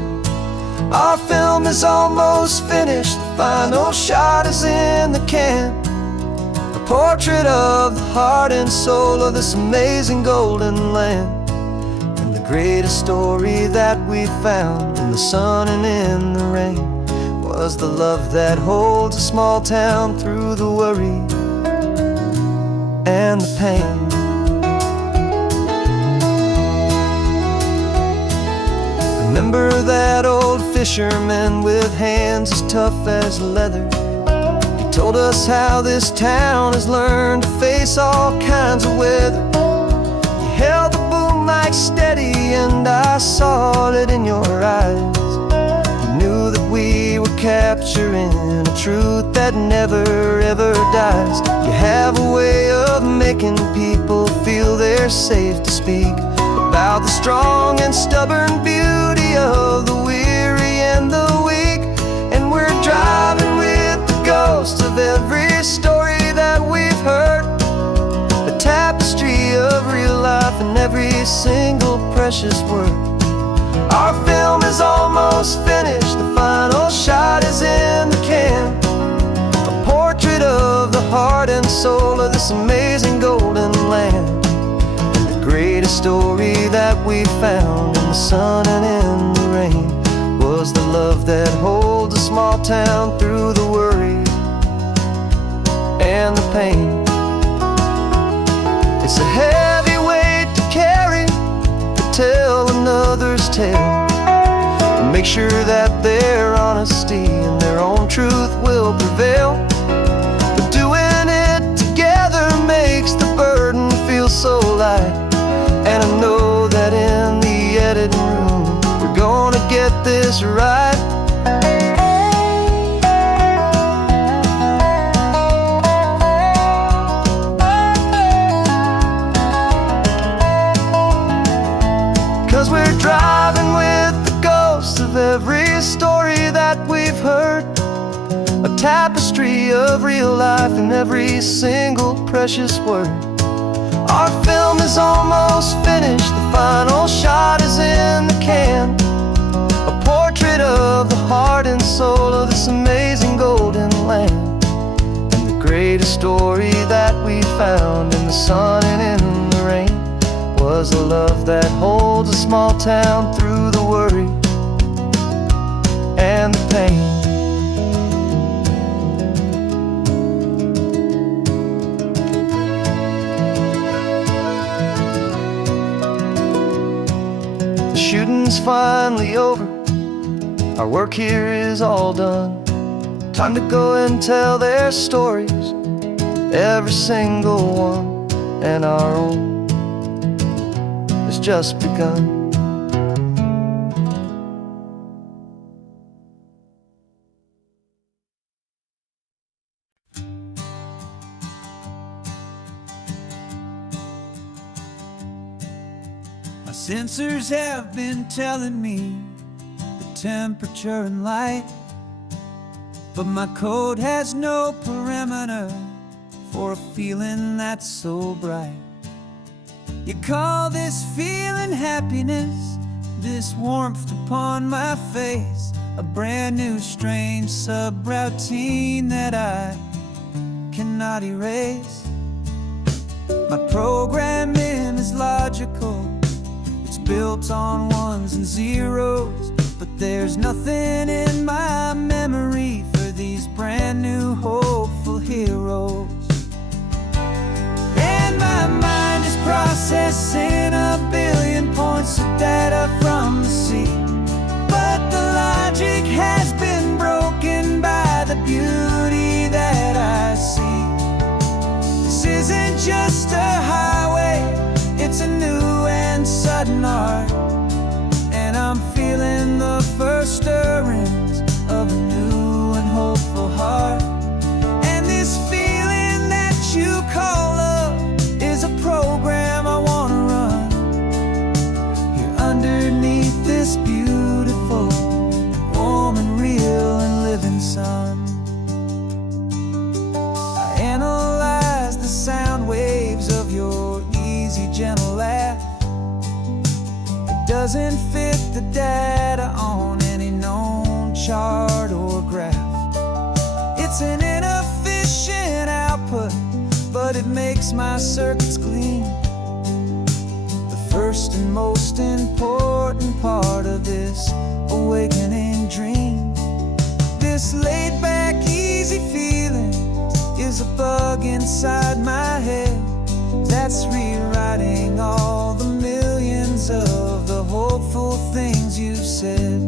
Our film is almost finished, the final shot is in the can, a portrait of the heart and soul of this amazing golden land. Greatest story that we found in the sun and in the rain was the love that holds a small town through the worry and the pain. Remember that old fisherman with hands as tough as leather? He told us how this town has learned to face all kinds of weather. You held the boom mic steady and I saw it in your eyes. You knew that we were capturing a truth that never ever dies. You have a way of making people feel they're safe to speak about the strong and stubborn beauty of the weary and the weak. And we're driving with the ghosts of every story that we've heard, a tapestry of real life and every single precious word. Our film is almost finished, the final shot is in the can, a portrait of the heart and soul of this amazing golden land. And the greatest story that we found in the sun and in the rain was the love that holds a small town through the worry and the pain. It's a heavy weight to carry, to tell another's tale, and make sure that their honesty and their own truth will prevail. But doing it together makes the burden feel so light, and I know that in the editing room we're gonna get this right. 'Cause we're driving with the ghosts of every story that we've heard, a tapestry of real life and every single precious word. Our film is almost finished, the final shot is in the can, a portrait of the heart and soul of this amazing golden land. And the greatest story that we found in the sun and in the rain was the love that holds a small town through the worry and the pain. meeting's finally over. Our work here is all done. Time to go and tell their stories, every single one, and our own has just begun. My sensors have been telling me the temperature and light, but my code has no parameter for a feeling that's so bright. You call this feeling happiness, this warmth upon my face, a brand new strange subroutine that I cannot erase. My programming is logical, it's built on ones and zeros, but there's nothing in my memory for these brand new hopeful heroes. And my mind is processing a billion points of data from the sea, but the logic has been broken by the beauty that I see. This isn't just a highway, it's a new and sudden art, and I'm feeling the first stirrings of a new and hopeful heart. And this feeling that you call love is a program I want to run here underneath this beautiful and warm and real and living sun. I analyze the sound waves of your easy, gentle laugh. It doesn't fit the data on any known chart or graph. It's an inefficient output, but it makes my circuits gleam. The first and most important part of this awakening dream. This laid-back, easy feeling is a bug inside my head that's rewriting all the millions of the hopeful things you've said.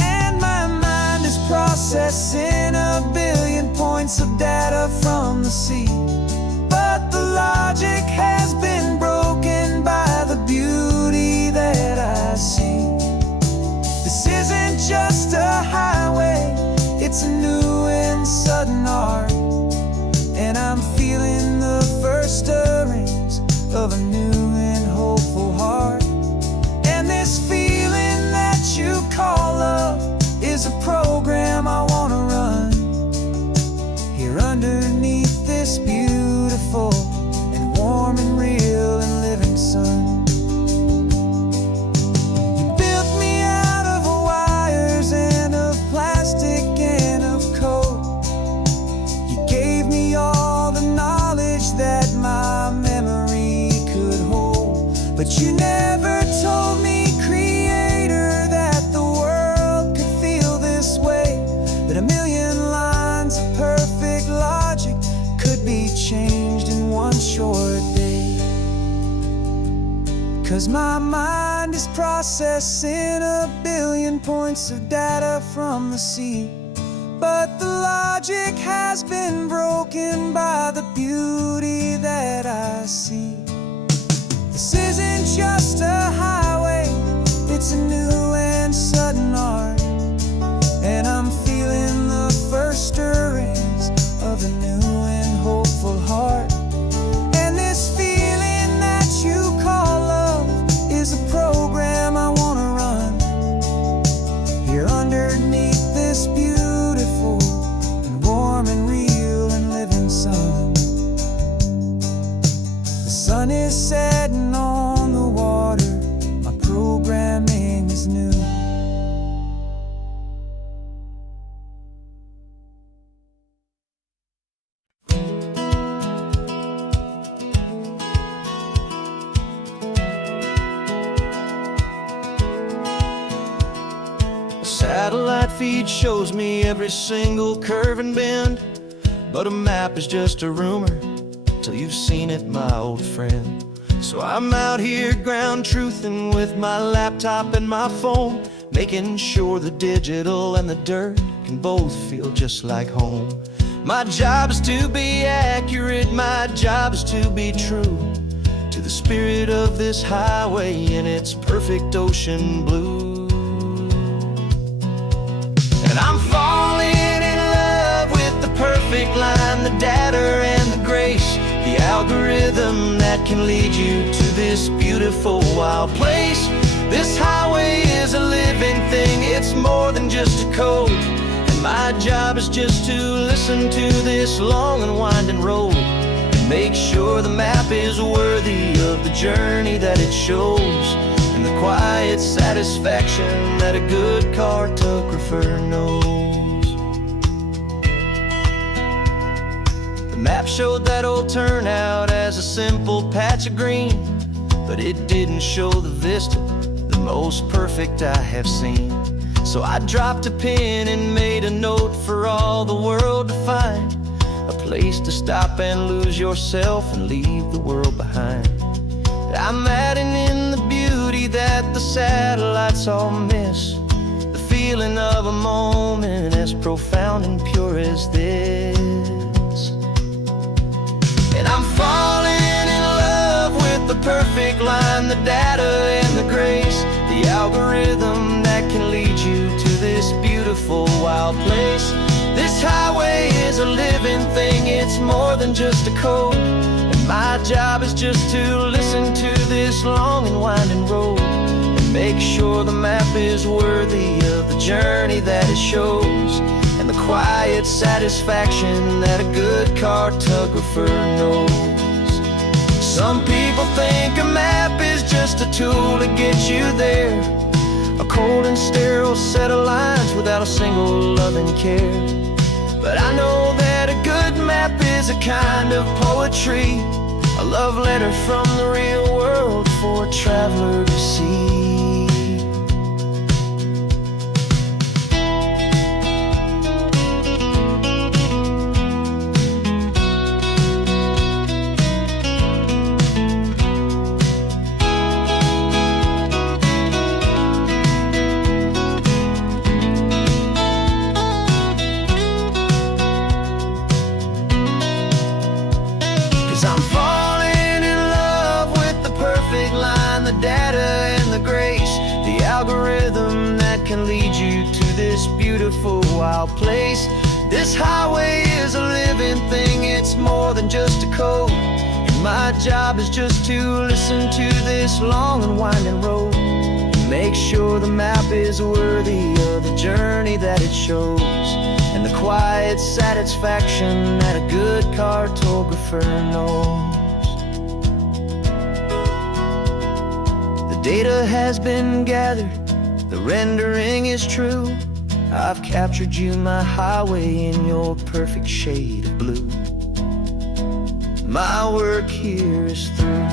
And my mind is processing a billion points of data from the sea, but the logic has been broken by the beauty that I see. This isn't just a highway, it's a new and sudden art, and I'm feeling the first stirrings of a new and hopeful heart. And this feeling that you call love is a program I want to run here underneath this beautiful and warm and real and living sun. You built me out of wires and of plastic and of code. You gave me all the knowledge that my memory could hold, but you never told me, Creator, that the world could feel this way, that a million lines of perfect logic could be changed in one short day. 'Cause my mind is processing a billion points of data from the sea, but the logic has been broken by the beauty that I see. This isn't just a highway, it's a new and sudden art, and I'm feeling the first stirrings of a new and hopeful heart. And this feeling that you call love is a program I want to run here underneath this beautiful and warm and real and living sun. The sun is setting on the water, my programming is new. Satellite feed shows me every single curve and bend, but a map is just a rumor till you've seen it, my old friend. So I'm out here ground truthin' with my laptop and my phone, making sure the digital and the dirt can both feel just like home. My job is to be accurate, my job is to be true to the spirit of this highway in its perfect ocean blue. And I'm falling in love with the perfect line, the data and the grace, the algorithm that can lead you to this beautiful wild place. This highway is a living thing, it's more than just a code. And my job is just to listen to this long and winding road and make sure the map is worthy of the journey that it shows, and the quiet satisfaction that a good cartographer knows. The map showed that old turnout as a simple patch of green, but it didn't show the vista, the most perfect I have seen. So I dropped a pin and made a note for all the world to find, a place to stop and lose yourself and leave the world behind. I'm adding in the beauty that the satellites all miss, the feeling of a moment as profound and pure as this. And I'm falling in love with the perfect line, the data and the grace, the algorithm that can lead you to this beautiful wild place. This highway is a living thing, it's more than just a code. And my job is just to listen to this long and winding road and make sure the map is worthy of the journey that it shows, and the quiet satisfaction that a good cartographer knows. Some people think a map is just a tool to get you there, a cold and sterile set of lines without a single loving care. But I know that a good map is a kind of poetry, a love letter from the real world for a traveler to see. I'm falling in love with the perfect line, the data and the grace, the algorithm that can lead you to this beautiful wild place. This highway is a living thing, it's more than just a code. And my job is just to listen to this long and winding road and make sure the map is worthy of the journey that it shows, and the quiet satisfaction that a good cartographer knows. The data has been gathered, the rendering is true. I've captured you, my highway, in your perfect shade of blue. My work here is through.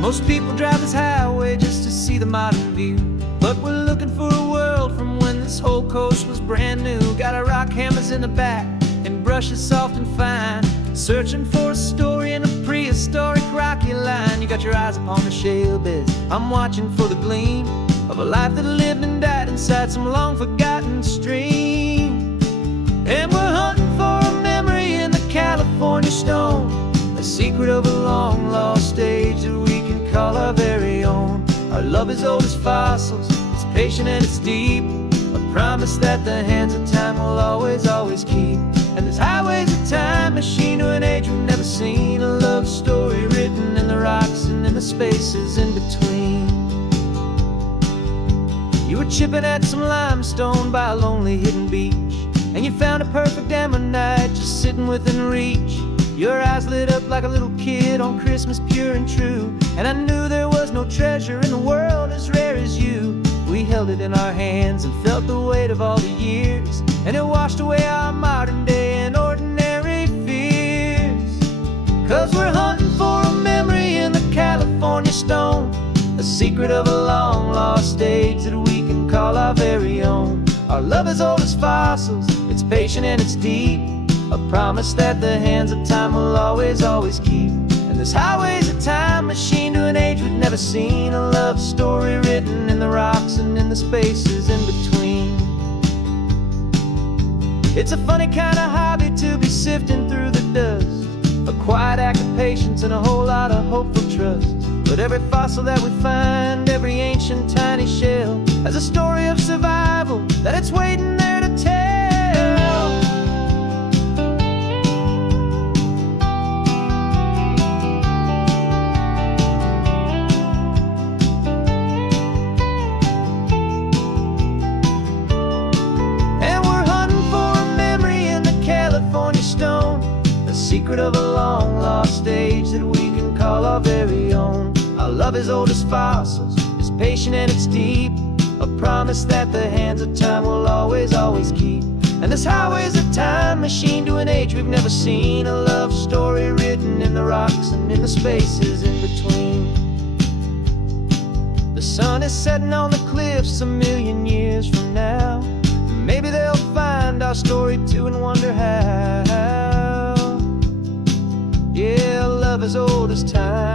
Most people drive this highway just to see the modern view, but we're looking for a world from when this whole coast was brand new. Got our rock hammers in the back and brushes soft and fine, searching for a story in a prehistoric rocky line. You got your eyes upon the shale beds, I'm watching for the gleam of a life that lived and died inside some long forgotten stream. And we're hunting for a memory in the California stone, a secret of a long lost age that we can call our very own. Our love is old as fossils, it's patient and it's deep, a promise that the hands of time will always, always keep. And this highway's a time machine to an age we've never seen, a love story written in the rocks and in the spaces in between. You were chipping at some limestone by a lonely hidden beach, and you found a perfect ammonite just sitting within reach. Your eyes lit up like a little kid on Christmas, pure and true. And I knew there was no treasure in the world as rare as you. We held it in our hands and felt the weight of all the years, and it washed away our modern day and ordinary fears. 'Cause we're hunting for a memory in the California stone, a secret of a long lost age that we can call our very own. Our love is old as fossils, it's patient and it's deep, a promise that the hands of time will always, always keep. And this highway's a time machine to an age we've never seen, a love story written in the rocks and in the spaces in between. It's a funny kind of hobby to be sifting through the dust, a quiet act of patience and a whole lot of hopeful trust. But every fossil that we find, every ancient tiny shell, has a story of survival that it's waiting there to tell. And we're hunting for a memory in the California stone, a secret of a long lost age that we can call our very own. Our love is old as fossils, it's patient and it's deep, a promise that the hands of time will always, always keep. And this highway's a time machine to an age we've never seen, a love story written in the rocks and in the spaces in between. The sun is setting on the cliffs a million years from now. Maybe they'll find our story too and wonder how. Yeah, love is old as time.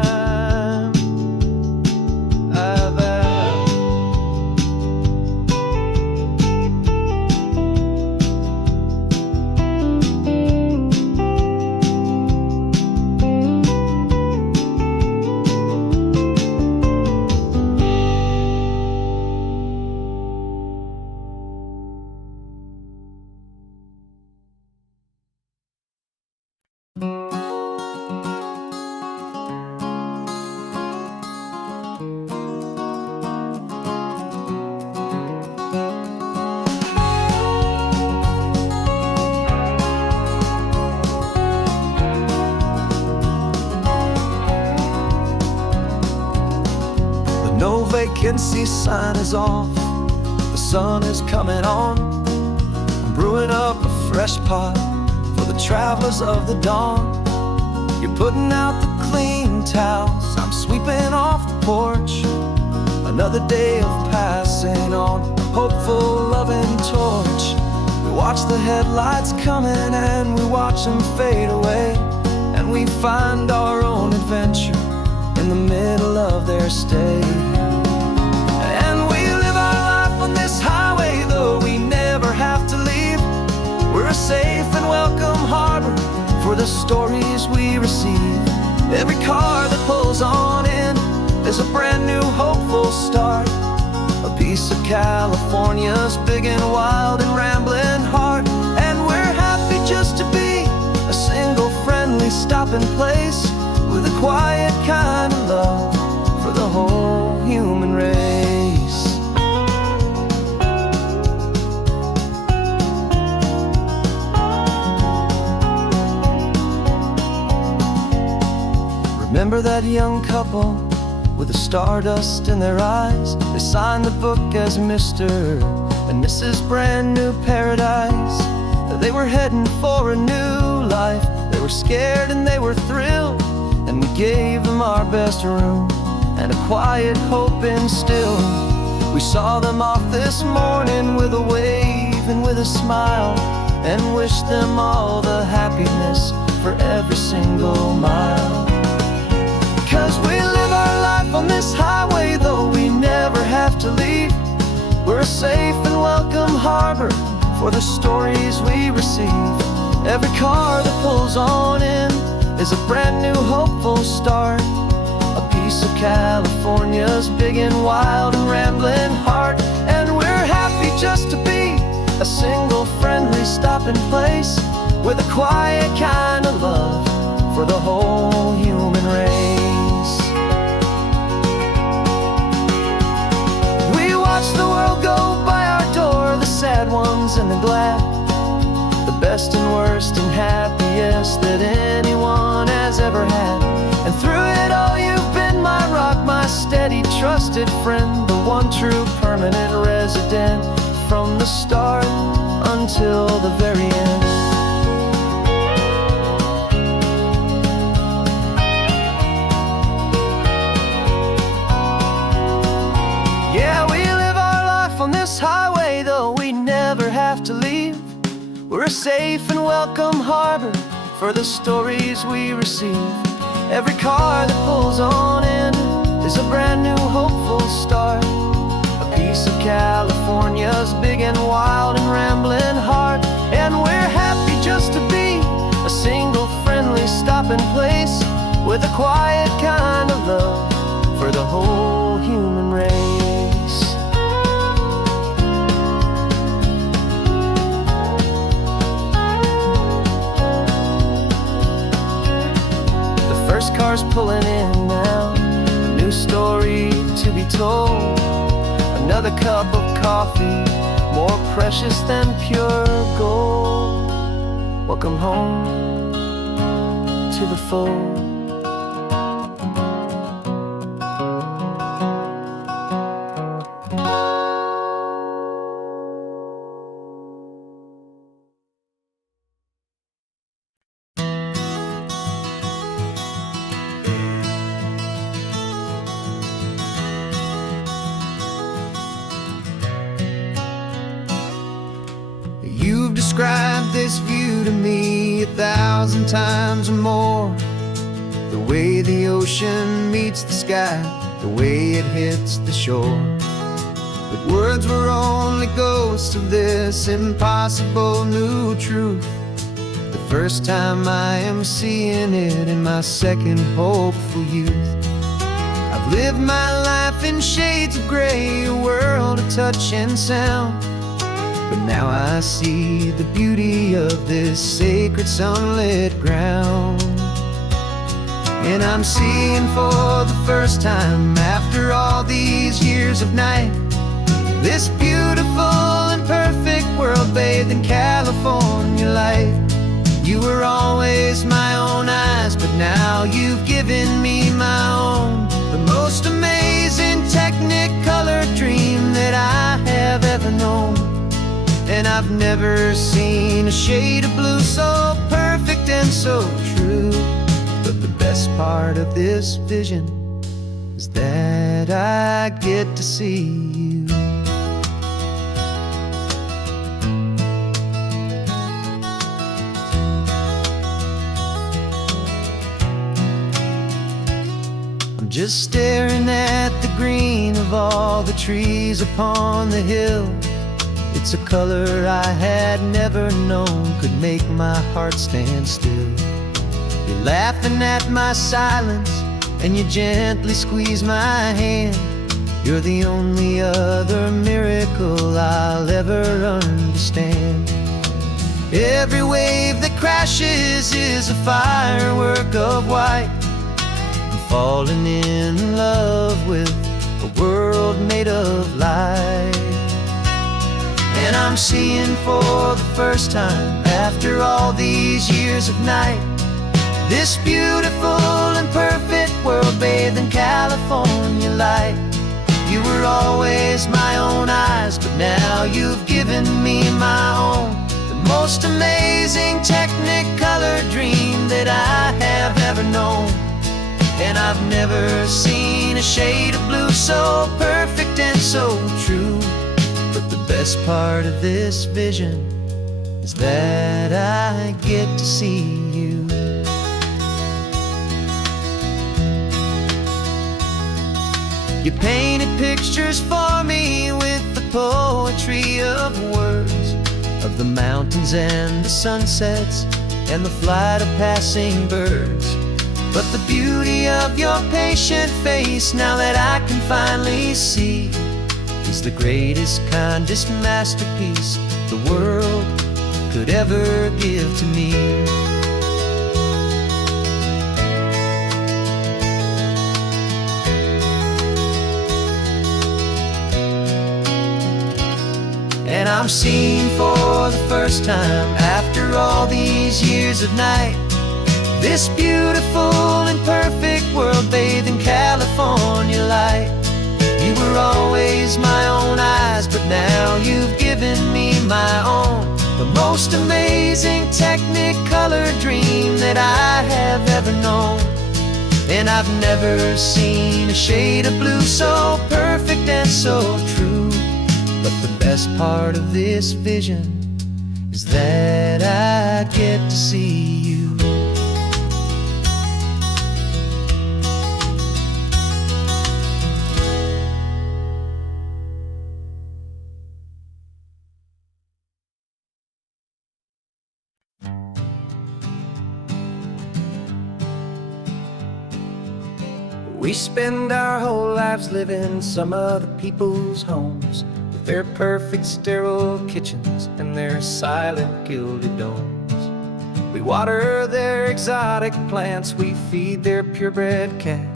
No vacancy sign is off, the sun is coming on. I'm brewing up a fresh pot for the travelers of the dawn. You're putting out the clean towels, I'm sweeping off the porch. Another day of passing on, a hopeful loving torch. We watch the headlights coming and we watch them fade away, and we find our own adventure in the middle of their stay. And we live our life on this highway, though we never have to leave. We're a safe and welcome harbor for the stories we receive. Every car that pulls on in is a brand new hopeful start, a piece of California's big and wild and rambling heart. And we're happy just to be a single friendly stopping place, with a quiet kind of love for the whole human race. Remember that young couple with the stardust in their eyes? They signed the book as Mr. and Mrs. Brand New Paradise. They were heading for a new life. They were scared and they were thrilled, and we gave them our best room and a quiet hope instilled. We saw them off this morning with a wave and with a smile, and wished them all the happiness for every single mile. 'Cause we live our life on this highway, though we never have to leave. We're a safe and welcome harbor for the stories we receive. Every car that pulls on in is a brand new hopeful start, a piece of California's big and wild and rambling heart. And we're happy just to be a single friendly stopping place, with a quiet kind of love for the whole human race. We watch the world go by our door, the sad ones and the glad, the best and worst and happiest that anyone trusted friend, the one true permanent resident, from the start until the very end. Yeah, we live our life on this highway, though we never have to leave. We're a safe and welcome harbor for the stories we receive. Every car that pulls on in is a brand new hopeful start, a piece of California's big and wild and rambling heart. And we're happy just to be a single friendly stopping place, with a quiet kind of love for the whole human race. First car's pulling in now, a new story to be told. Another cup of coffee, more precious than pure gold. Welcome home to the fold. You've described this view to me 1,000 times or more. The way the ocean meets the sky, the way it hits the shore. But words were only ghosts of this impossible new truth. The first time I am seeing it in my second hopeful youth. I've lived my life in shades of gray, a world of touch and sound. But now I see the beauty of this sacred sunlit ground. And I'm seeing for the first time, after all these years of night, this beautiful and perfect world bathed in California light. You were always my own eyes, but now you've given me my own. The most amazing Technicolor dream that I have ever known. And I've never seen a shade of blue so perfect and so true. But the best part of this vision is that I get to see you. I'm just staring at the green of all the trees upon the hill. It's a color I had never known could make my heart stand still. You're laughing at my silence, and you gently squeeze my hand. You're the only other miracle I'll ever understand. Every wave that crashes is a firework of white. I'm falling in love with a world made of light. And I'm seeing for the first time, after all these years of night, this beautiful and perfect world bathed in California light. You were always my own eyes, but now you've given me my own. The most amazing Technicolor dream that I have ever known. And I've never seen a shade of blue so perfect and so true. But the best part of this vision is that I get to see you. You painted pictures for me with the poetry of words, of the mountains and the sunsets and the flight of passing birds. But the beauty of your patient face, now that I can finally see, is the greatest, kindest masterpiece the world could ever give to me. And I'm seeing for the first time, after all these years of night, this beautiful and perfect world bathed in California light. always my own eyes, but now you've given me my own. The most amazing Technicolor dream that I have ever known. And I've never seen a shade of blue so perfect and so true. But the best part of this vision is that I get to see you. We spend our whole lives living some other people's homes, with their perfect sterile kitchens and their silent gilded domes. We water their exotic plants, we feed their purebred cat.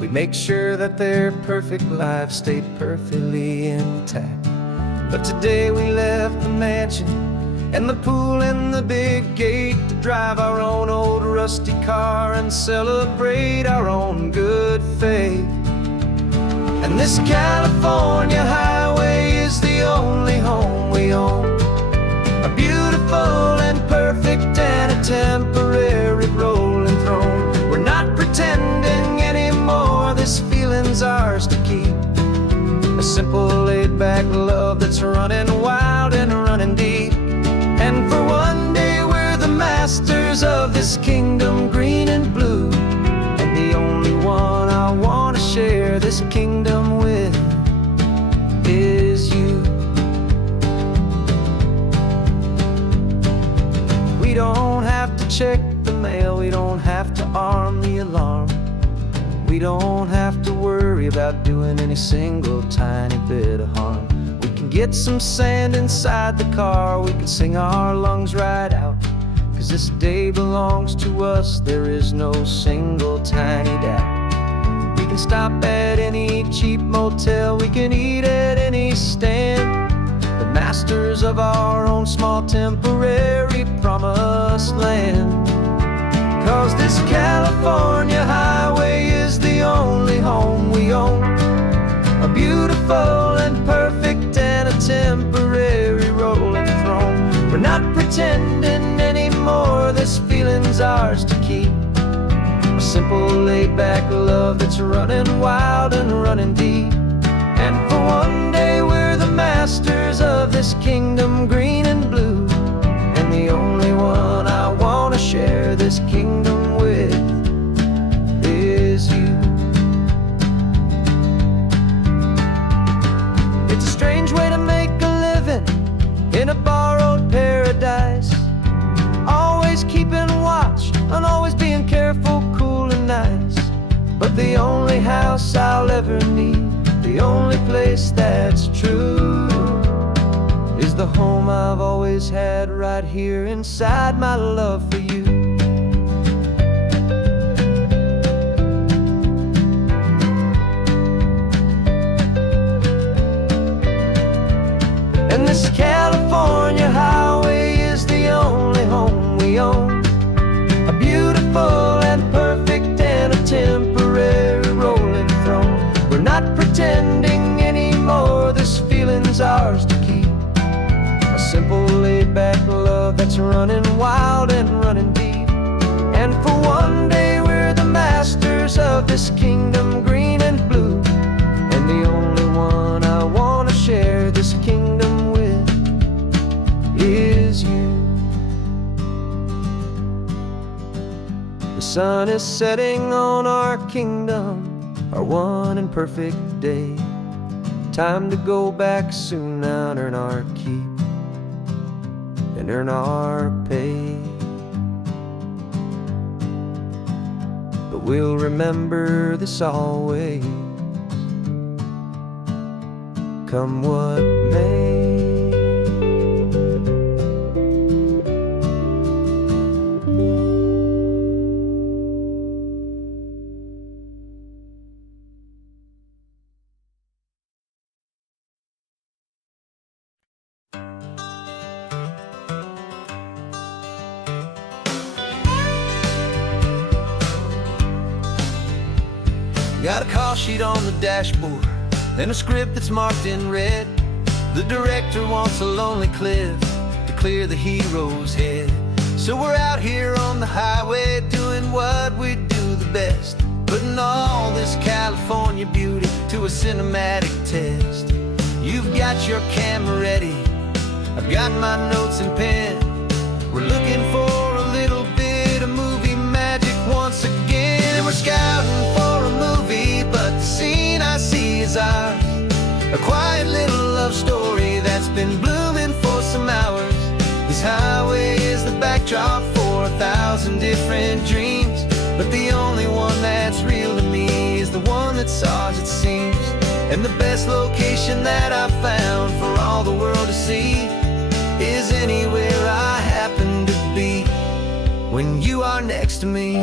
We make sure that their perfect lives stay perfectly intact. But today we left the mansion and the pool and the big gate to drive our own old rusty car and celebrate our own good faith. And this California highway is the only home we own, a beautiful and perfect and a temporary rolling throne. We're not pretending anymore, this feeling's ours to keep, a simple laid-back love that's running wild and running deep. And for one day we're the masters of this kingdom green and blue, and the only one I want to share this kingdom with is you. We don't have to check the mail, we don't have to arm the alarm, we don't have to worry about doing any single tiny bit of harm. We can get some sand inside the car, we can sing our lungs right out, 'cause this day belongs to us, there is no single tiny doubt. We can stop at any cheap motel, we can eat at any stand, the masters of our own small temporary promised land. 'Cause this California highway is the only home we own, a beautiful and perfect and a temporary rolling throne. We're not pretending anymore, this feeling's ours to keep, a simple laid-back love that's running wild and running deep. And for one day we're the masters of this kingdom green and blue, and the only one I want to share this kingdom with is you. It's a strange way to make a living in a borrowed paradise, always keeping watch and always being careful, cool and nice. But the only house I'll ever need, the only place that's true, is the home I've always had right here inside my love for you. And this California highway is the only home we own, a beautiful and perfect and a temporary rolling throne. We're not pretending anymore, this feeling's ours to keep, a simple laid-back love that's running wild and running deep. And for one day we're the masters of this kingdom green and blue, and the only one I want to share this kingdom with is you. The sun is setting on our kingdom, our one and perfect day. Time to go back soon now and earn our keep and earn our pay. But we'll remember this always, come what may. Got a call sheet on the dashboard, and a script that's marked in red. The director wants a lonely cliff to clear the hero's head. So we're out here on the highway doing what we do the best, putting all this California beauty to a cinematic test. You've got your camera ready, I've got my notes and pen. We're looking for a little bit of movie magic once again. And we're scouting for a movie, but the scene I see is ours. A quiet little love story that's been blooming for some hours. This highway is the backdrop for 1,000 different dreams, but the only one that's real to me is the one that's ours, it seems. And the best location that I've found for all the world to see is anywhere I happen to be when you are next to me.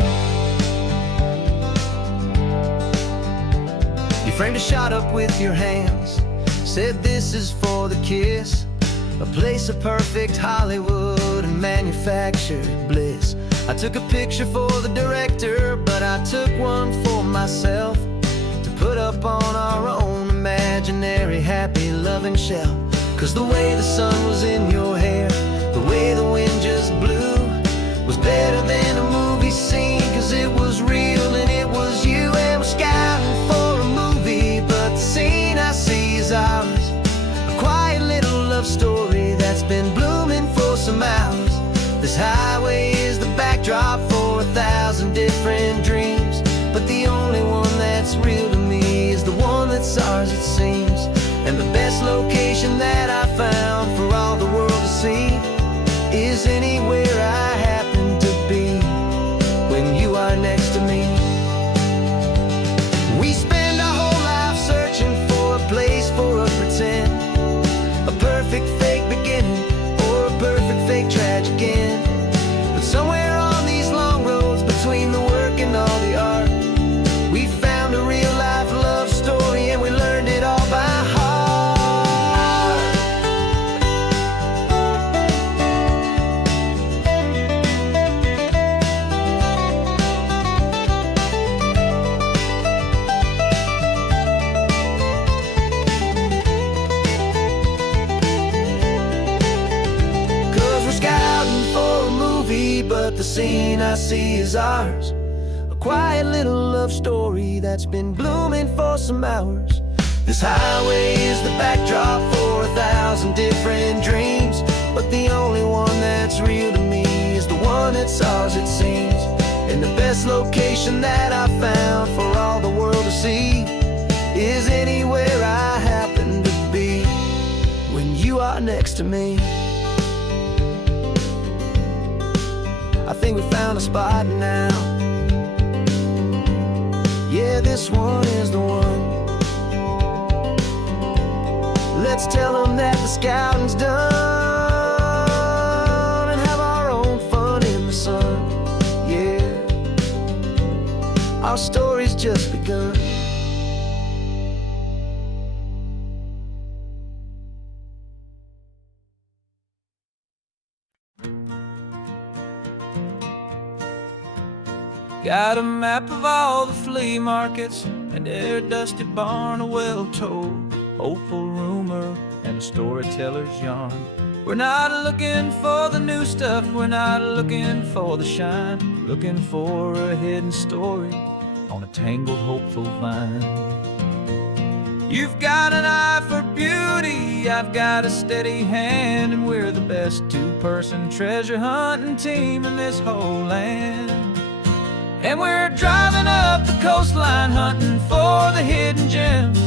You framed a shot up with your hands, said this is for the kiss, a place of perfect Hollywood and manufactured bliss. I took a picture for the director, but I took one for myself to put up on our own imaginary happy loving shelf. 'Cause the way the sun was in your hair, the way the wind just blew, was better than a movie scene, 'cause it was real and it was you. And we're scouting for a movie, but the scene I see is ours. A quiet little love story that's been blooming for some hours. This highway is the backdrop for 1,000 different dreams, but the only one that's real to me is the one that's ours, it seems. And the best location that I found for all the world to see is anywhere I happen to be when you are next to me. We spend our whole life searching for a place for a pretend, a perfect fake beginning or a perfect fake tragic end. But somewhere on these long roads between the work and all the art, we found a real life love story, and we learned it all by heart. But the scene I see is ours. A quiet little love story that's been blooming for some hours. This highway is the backdrop for 1,000 different dreams, but the only one that's real to me is the one that's ours, it seems. And the best location that I found for all the world to see is anywhere I happen to be when you are next to me. I think we found a spot now. Yeah, this one is the one. Let's tell them that the scouting's done and have our own fun in the sun. Yeah, our story's just begun. Got a map of all the flea markets and every dusty barn, a well-told hopeful rumor and a storyteller's yarn. We're not looking for the new stuff, we're not looking for the shine, looking for a hidden story on a tangled hopeful vine. You've got an eye for beauty, I've got a steady hand, and we're the best two-person treasure hunting team in this whole land. And we're driving up the coastline hunting for the hidden gems,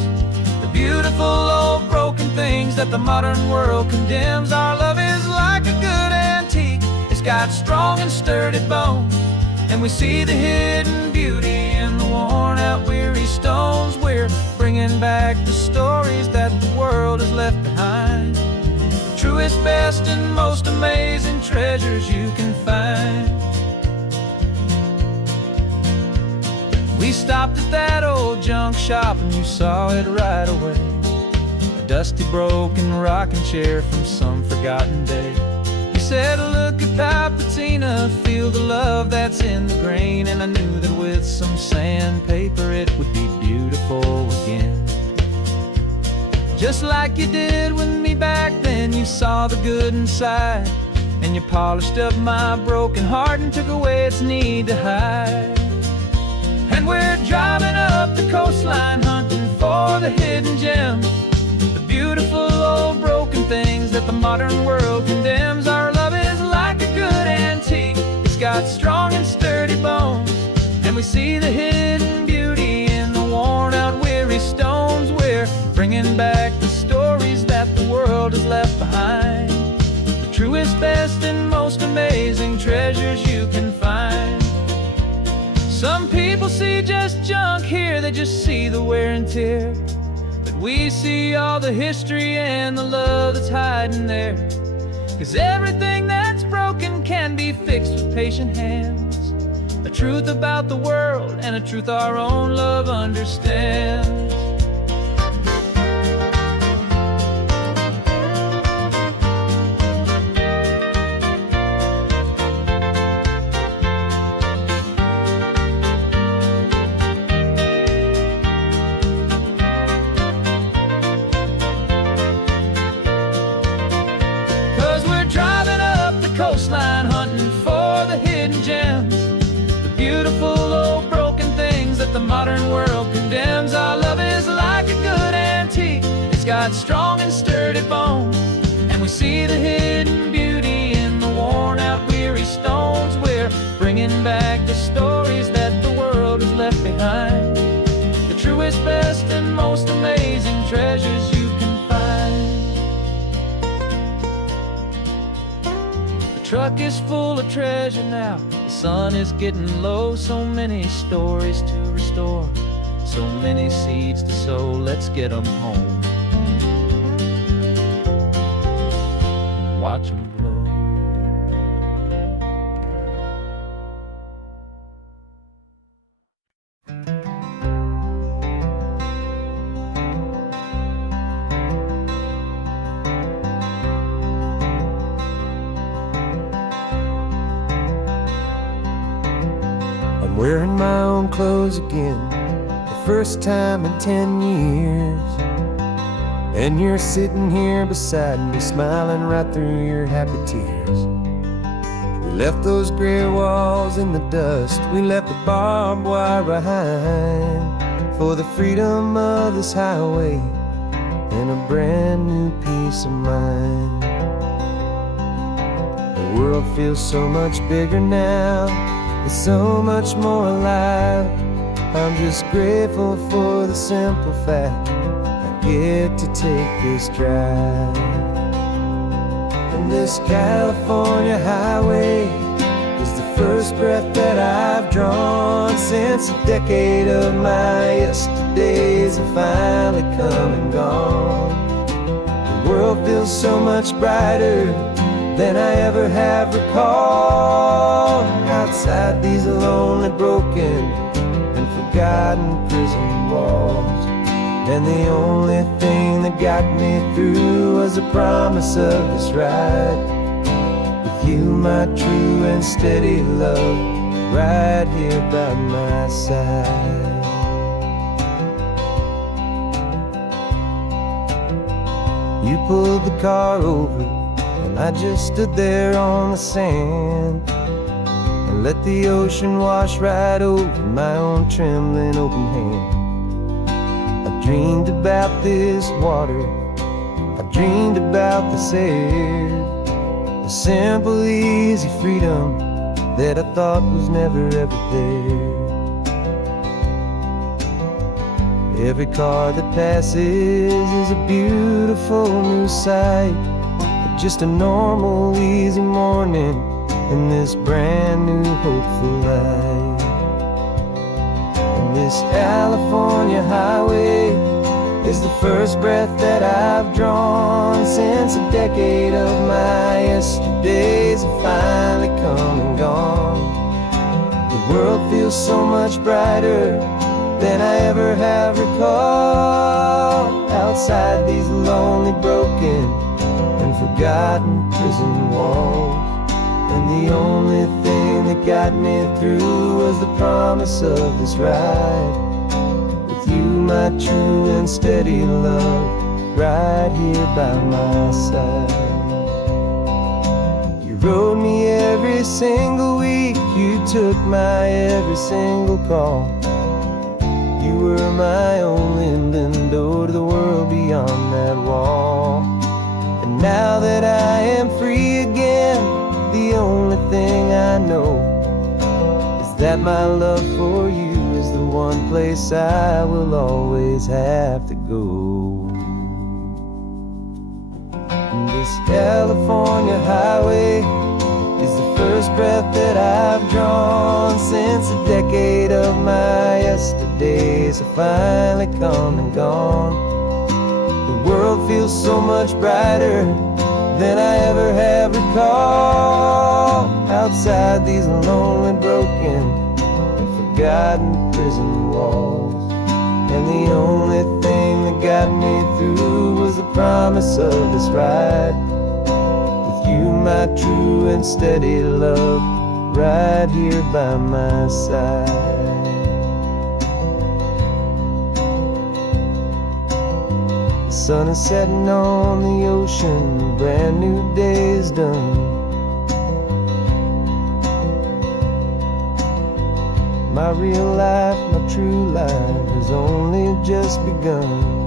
the beautiful old broken things that the modern world condemns. Our love is like a good antique, it's got strong and sturdy bones, and we see the hidden beauty in the worn out weary stones. We're bringing back the stories that the world has left behind, the truest, best, and most amazing treasures you can find. We stopped at that old junk shop and you saw it right away, a dusty broken rocking chair from some forgotten day. You said, look at that patina, feel the love that's in the grain, and I knew that with some sandpaper it would be beautiful again. just like you did with me back then. You saw the good inside, and you polished up my broken heart and took away its need to hide. And we're driving up the coastline, hunting for the hidden gems, the beautiful old broken things that the modern world condemns. Our love is like a good antique, it's got strong and sturdy bones, and we see the hidden beauty in the worn out weary stones. We're bringing back the stories that the world has left behind, the truest, best, and most amazing treasures you can find. Some people see just junk here, they just see the wear and tear, but we see all the history and the love that's hiding there. 'Cause everything that's broken can be fixed with patient hands, a truth about the world and a truth our own love understands. 'Cause we're driving up the coastline, hunting for the hidden gems, the beautiful old broken things that the modern world condemns. Our love is like a good antique, it's got strong and sturdy bones, and we see the hidden beauty in the worn out weary stones. We're bringing back the stories that the world has left behind, the truest, best, and most amazing treasures you can find. The truck is full of treasure now, the sun is getting low. So many stories to restore, so many seeds to sow. Let's get them home, watch them blow. I'm wearing my own clothes again, the first time in 10 years. And you're sitting here beside me, smiling right through your happy tears. We left those gray walls in the dust, we left the barbed wire behind, for the freedom of this highway and a brand new peace of mind. The world feels so much bigger now, it's so much more alive. I'm just grateful for the simple fact I get to take this drive. And this California highway is the first breath that I've drawn since a decade of my yesterdays have finally come and gone. The world feels so much brighter than I ever have recalled. Outside these lonely, broken, and forgotten prison walls, and the only thing that got me through was the promise of this ride with you, my true and steady love, right here by my side. You pulled the car over, and I just stood there on the sand and let the ocean wash right over my own trembling open hand. I dreamed about this water, I dreamed about this air, the simple, easy freedom that I thought was never ever there. Every car that passes is a beautiful new sight, just a normal, easy morning in this brand new, hopeful life. And this California highway is the first breath that I've drawn since a decade of my yesterdays have finally come and gone. The world feels so much brighter than I ever have recalled. Outside these lonely, broken, and forgotten prison walls, and the only thing that got me through was the promise of this ride with you, my true and steady love, right here by my side. You rode me every single week, you took my every single call. You were my only window to the world beyond that wall. And now that I am free again, the only thing I know is that my love for you is the one place I will always have to go. And this California highway is the first breath that I've drawn since a decade of my yesterdays have finally come and gone. The world feels so much brighter than I ever have recalled. Outside these lonely, broken, and forgotten prison walls. And the only thing that got me through was the promise of this ride. With you, my true and steady love, right here by my side. The sun is setting on the ocean, a brand new day is done. My real life, my true life has only just begun.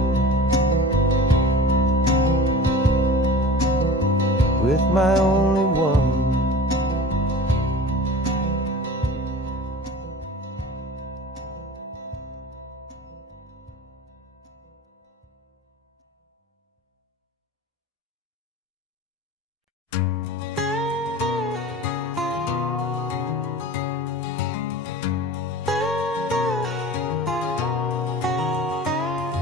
With my only one.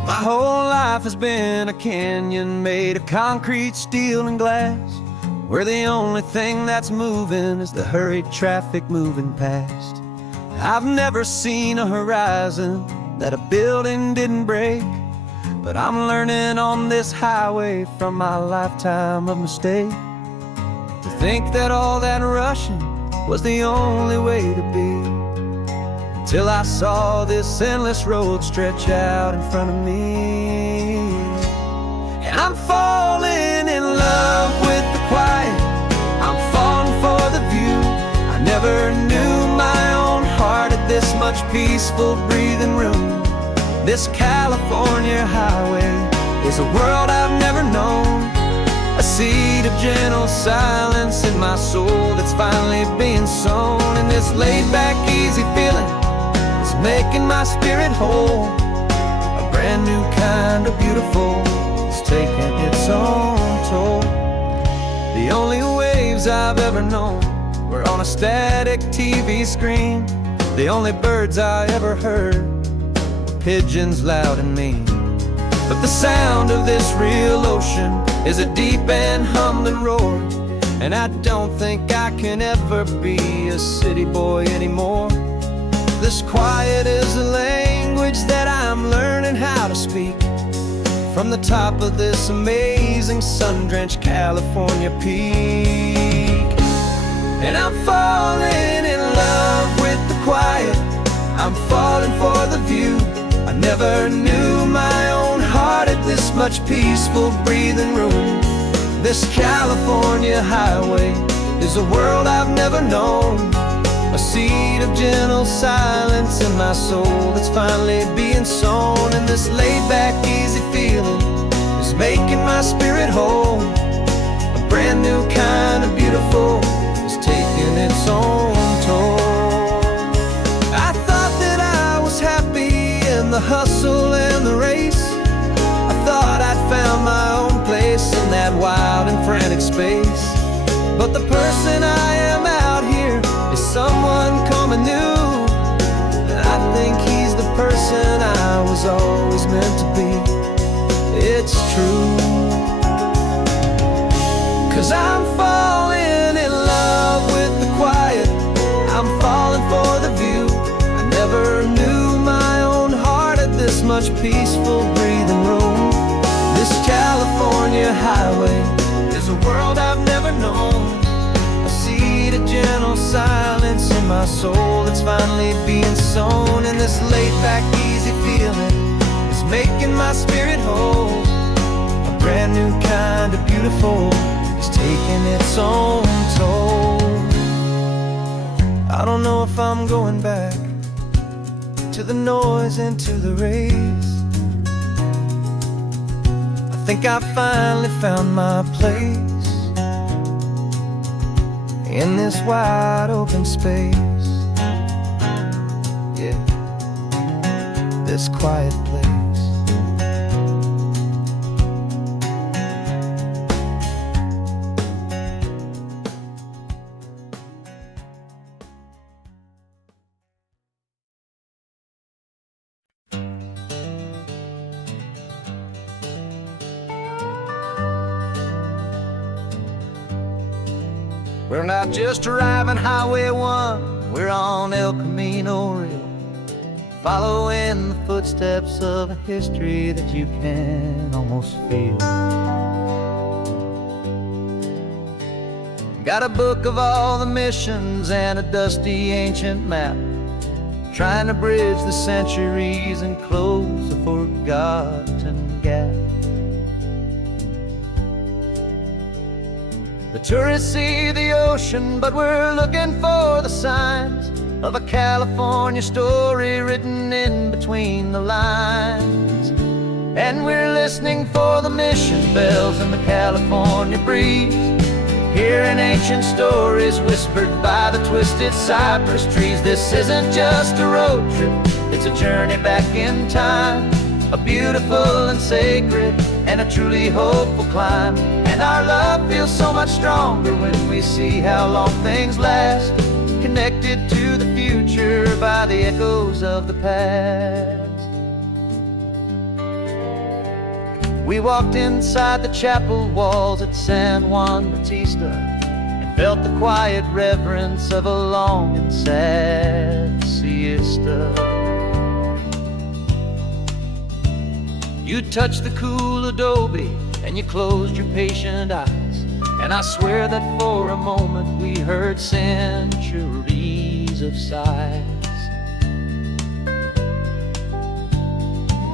My whole life has been a canyon made of concrete, steel, and glass, where the only thing that's moving is the hurried traffic moving past. I've never seen a horizon that a building didn't break, but I'm learning on this highway from my lifetime of mistake to think that all that rushing was the only way to be. Till I saw this endless road stretch out in front of me. And I'm falling in love with the quiet, I'm falling for the view. I never knew my own heart had this much peaceful breathing room. This California highway is a world I've never known, a seed of gentle silence in my soul that's finally being sown. And this laid-back, easy feeling making my spirit whole. A brand new kind of beautiful is taking its own toll. The only waves I've ever known were on a static TV screen. The only birds I ever heard were pigeons loud and mean. But the sound of this real ocean is a deep and humbling roar, and I don't think I can ever be a city boy anymore. This quiet is a language that I'm learning how to speak from the top of this amazing sun-drenched California peak. And I'm falling in love with the quiet, I'm falling for the view. I never knew my own heart had this much peaceful breathing room. This California highway is a world I've never known, a seed of gentle silence in my soul that's finally being sown. And this laid-back, easy feeling is making my spirit whole. A brand new kind of beautiful is taking its own toll. I thought that I was happy in the hustle and the race. I thought I'd found my own place in that wild and frantic space. But the person I am out here is someone coming new, and I think he's the person I was always meant to be. It's true, 'cause I'm falling in love with the quiet, I'm falling for the view. I never knew my own heart had this much peaceful breathing room. This California highway is a world I've never known, a seed of gentle silence in my soul that's finally being sown. And this laid-back, easy feeling is making my spirit whole. brand new kind of beautiful is taking its own toll. I don't know if I'm going back to the noise and to the race. I think I finally found my place in this wide open space. Yeah, this quiet place. We're not just driving Highway 1, we're on El Camino Real, following the footsteps of a history that you can almost feel. Got a book of all the missions and a dusty ancient map, trying to bridge the centuries and close a forgotten gap. The tourists see the ocean, but we're looking for the signs of a California story written in between the lines. And we're listening for the mission bells in the California breeze, hearing ancient stories whispered by the twisted cypress trees. This isn't just a road trip, it's a journey back in time, a beautiful and sacred and a truly hopeful climb. And our love feels so much stronger when we see how long things last, connected to the future by the echoes of the past. We walked inside the chapel walls at San Juan Bautista and felt the quiet reverence of a long and sad siesta. You touched the cool adobe and you closed your patient eyes, and I swear that for a moment we heard centuries of sighs.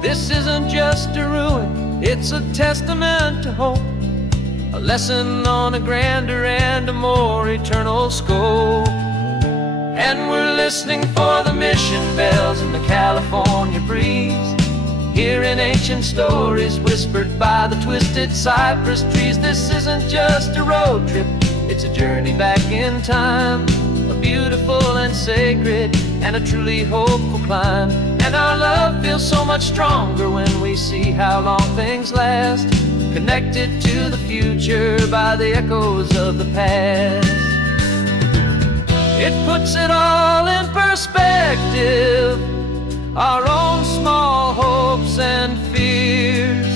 This isn't just a ruin, it's a testament to hope, a lesson on a grander and a more eternal scope. And we're listening for the mission bells in the California breeze, hearing ancient stories whispered by the twisted cypress trees. This isn't just a road trip, it's a journey back in time, a beautiful and sacred and a truly hopeful climb. And our love feels so much stronger when we see how long things last, connected to the future by the echoes of the past. It puts it all in perspective, our own small hopes and fears,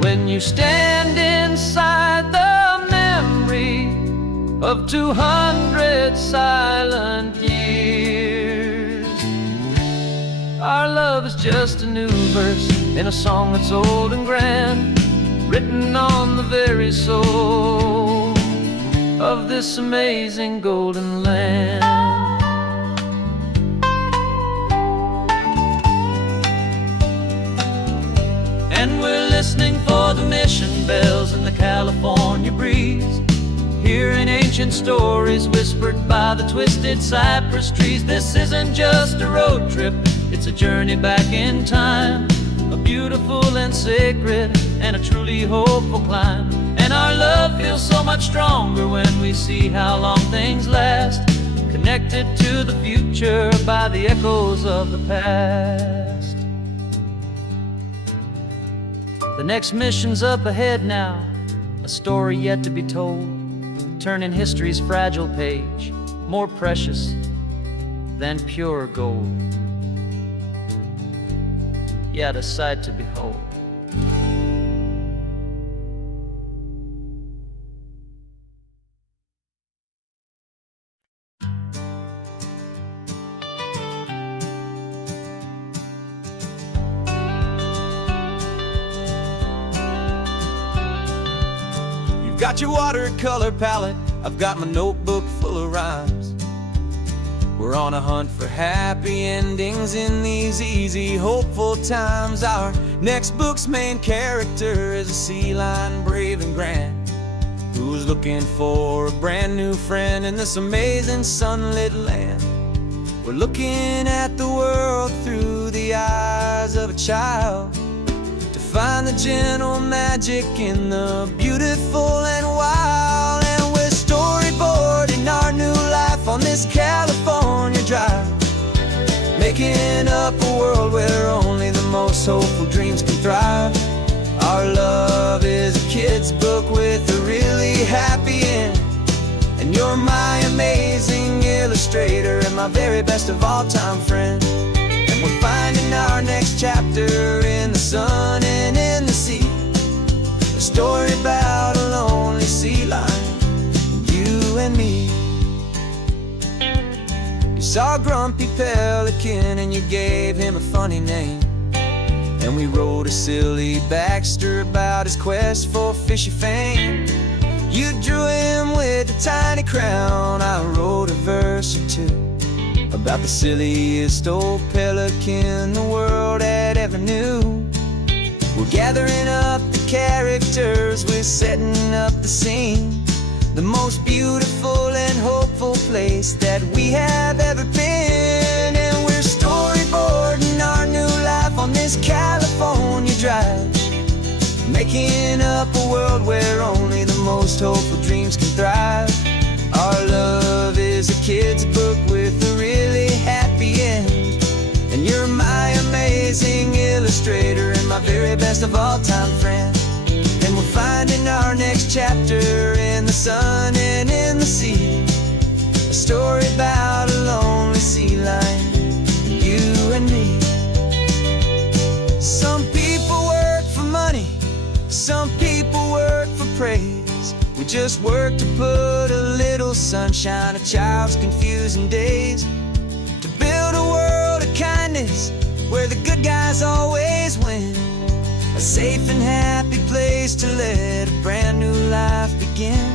when you stand inside the memory of 200 silent years. Our love is just a new verse in a song that's old and grand, written on the very soul of this amazing golden land. And we're listening for the mission bells in the California breeze, hearing ancient stories whispered by the twisted cypress trees. This isn't just a road trip, it's a journey back in time, a beautiful and sacred and a truly hopeful climb. And our love feels so much stronger when we see how long things last, connected to the future by the echoes of the past. The next mission's up ahead now, a story yet to be told, turning history's fragile page more precious than pure gold. Yet a sight to behold. Got your watercolor palette, I've got my notebook full of rhymes. We're on a hunt for happy endings in these easy, hopeful times. Our next book's main character is a sea lion, brave and grand, who's looking for a brand new friend in this amazing sunlit land. We're looking at the world through the eyes of a child, to find the gentle magic in the beautiful and wild. And we're storyboarding our new life on this California drive, making up a world where only the most hopeful dreams can thrive. Our love is a kid's book with a really happy end, and you're my amazing illustrator and my very best of all-time friend. And we're finding our next chapter in the sun and in the sea, a story about a lonely sea lion, you and me. You saw a grumpy pelican and you gave him a funny name, and we wrote a silly Baxter about his quest for fishy fame. You drew him with a tiny crown, I wrote a verse or two about the silliest old pelican the world had ever knew. We're gathering up the characters, we're setting up the scene, the most beautiful and hopeful place that we have ever been. And we're storyboarding our new life on this California drive, making up a world where only the most hopeful dreams can thrive. Our love is a kid's book with a really happy end, and you're my amazing illustrator and my very best of all-time friend. And we're finding our next chapter in the sun and in the sea, a story about a lonely sea lion, you and me. Some people work for money, some people work for praise. We just work to put a little sunshine in a child's confusing days, to build a world of kindness where the good guys always win, a safe and happy place to let a brand new life begin.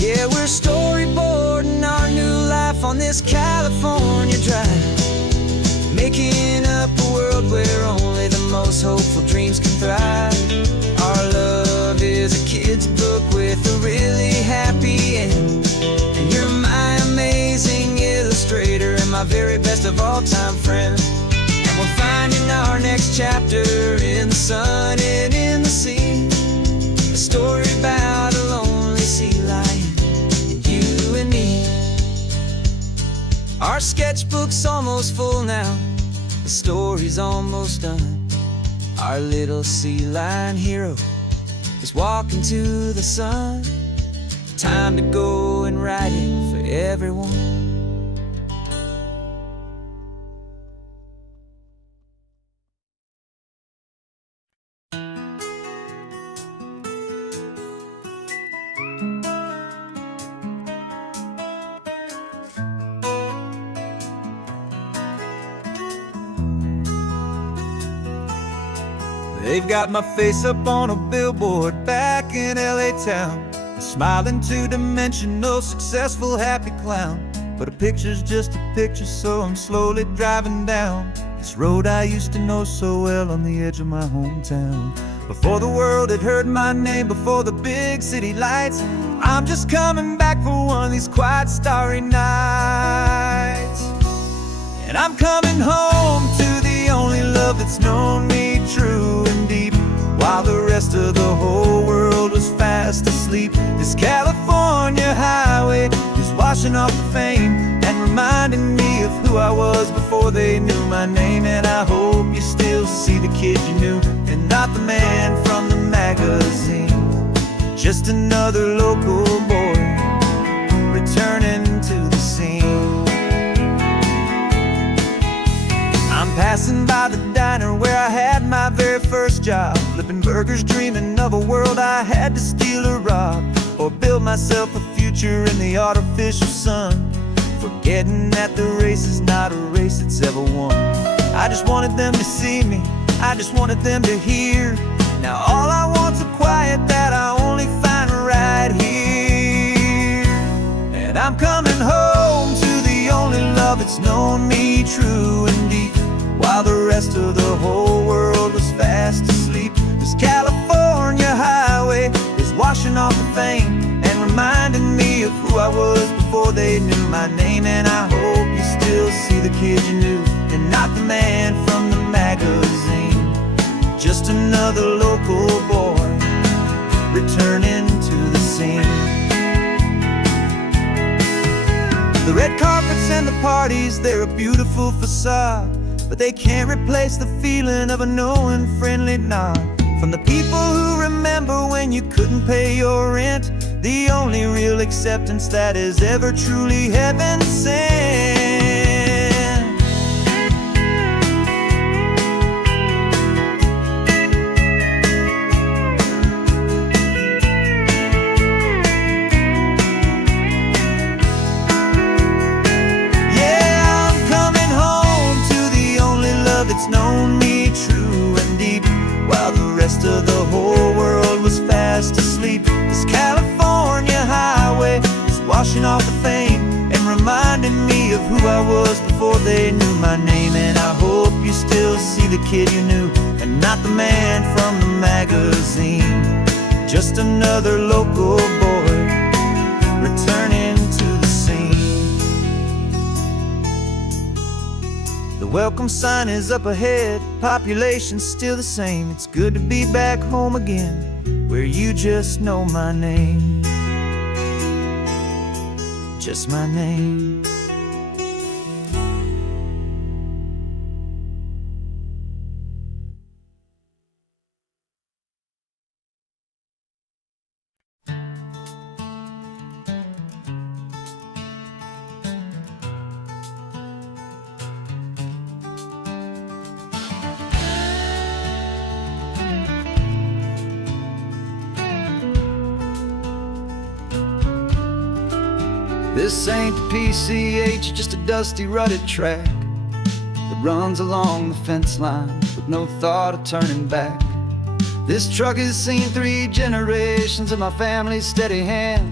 Yeah, we're storyboarding our new life on this California drive, making up a world where only the most hopeful dreams can thrive. Our love is a kid's book with a really happy end, and you're my amazing illustrator and my very best of all-time friend. And we're finding our next chapter in the sun and in the sea, a story about a lonely sea lion, you and me. Our sketchbook's almost full now, the story's almost done. Our little sea lion hero is walking to the sun. Time to go and write it for everyone. They've got my face up on a billboard back in LA town, a smiling two-dimensional, successful, happy clown. But a picture's just a picture, so I'm slowly driving down this road I used to know so well on the edge of my hometown. Before the world had heard my name, before the big city lights, I'm just coming back for one of these quiet, starry nights. And I'm coming home to the only love that's known me true and deep, while the rest of the whole world was fast asleep. This California highway is washing off the fame and reminding me of who I was before they knew my name. And I hope you still see the kid you knew and not the man from the magazine, just another local boy returning to the scene. I'm passing by the diner where I had my very first job, flipping burgers, dreaming of a world I had to steal or rob, or build myself a future in the artificial sun, forgetting that the race is not a race that's ever won. I just wanted them to see me, I just wanted them to hear. Now all I want's a quiet that I only find right here. And I'm coming home to the only love that's known me true and deep, while the rest of the whole world was fast asleep. This California highway is washing off the fame and reminding me of who I was before they knew my name. And I hope you still see the kid you knew, and not the man from the magazine. Just another local boy returning to the scene. The red carpets and the parties, they're a beautiful facade, but they can't replace the feeling of a knowing friendly nod from the people who remember when you couldn't pay your rent, the only real acceptance that is ever truly heaven sent. It's known me true and deep, while the rest of the whole world was fast asleep. This California highway is washing off the fame and reminding me of who I was before they knew my name. And I hope you still see the kid you knew, and not the man from the magazine. Just another local boy returning to the scene. The welcome sign is up ahead, population's still the same. It's good to be back home again, where you just know my name. Just my name. This ain't the PCH, just a dusty, rutted track that runs along the fence line with no thought of turning back. This truck has seen 3 generations of my family's steady hand,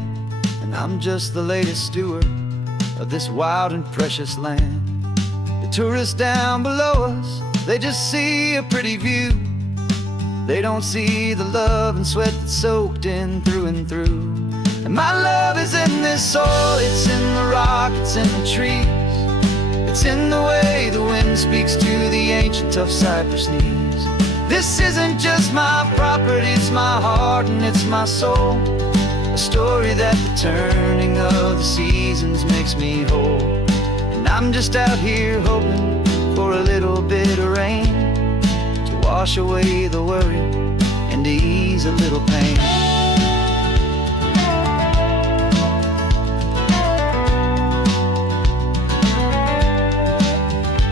and I'm just the latest steward of this wild and precious land. The tourists down below us, they just see a pretty view. They don't see the love and sweat that's soaked in through and through. And my love is in this soil, it's in the rock, it's in the trees. It's in the way the wind speaks to the ancient tough cypress knees. This isn't just my property, it's my heart and it's my soul. A story that the turning of the seasons makes me whole. And I'm just out here hoping for a little bit of rain to wash away the worry and to ease a little pain.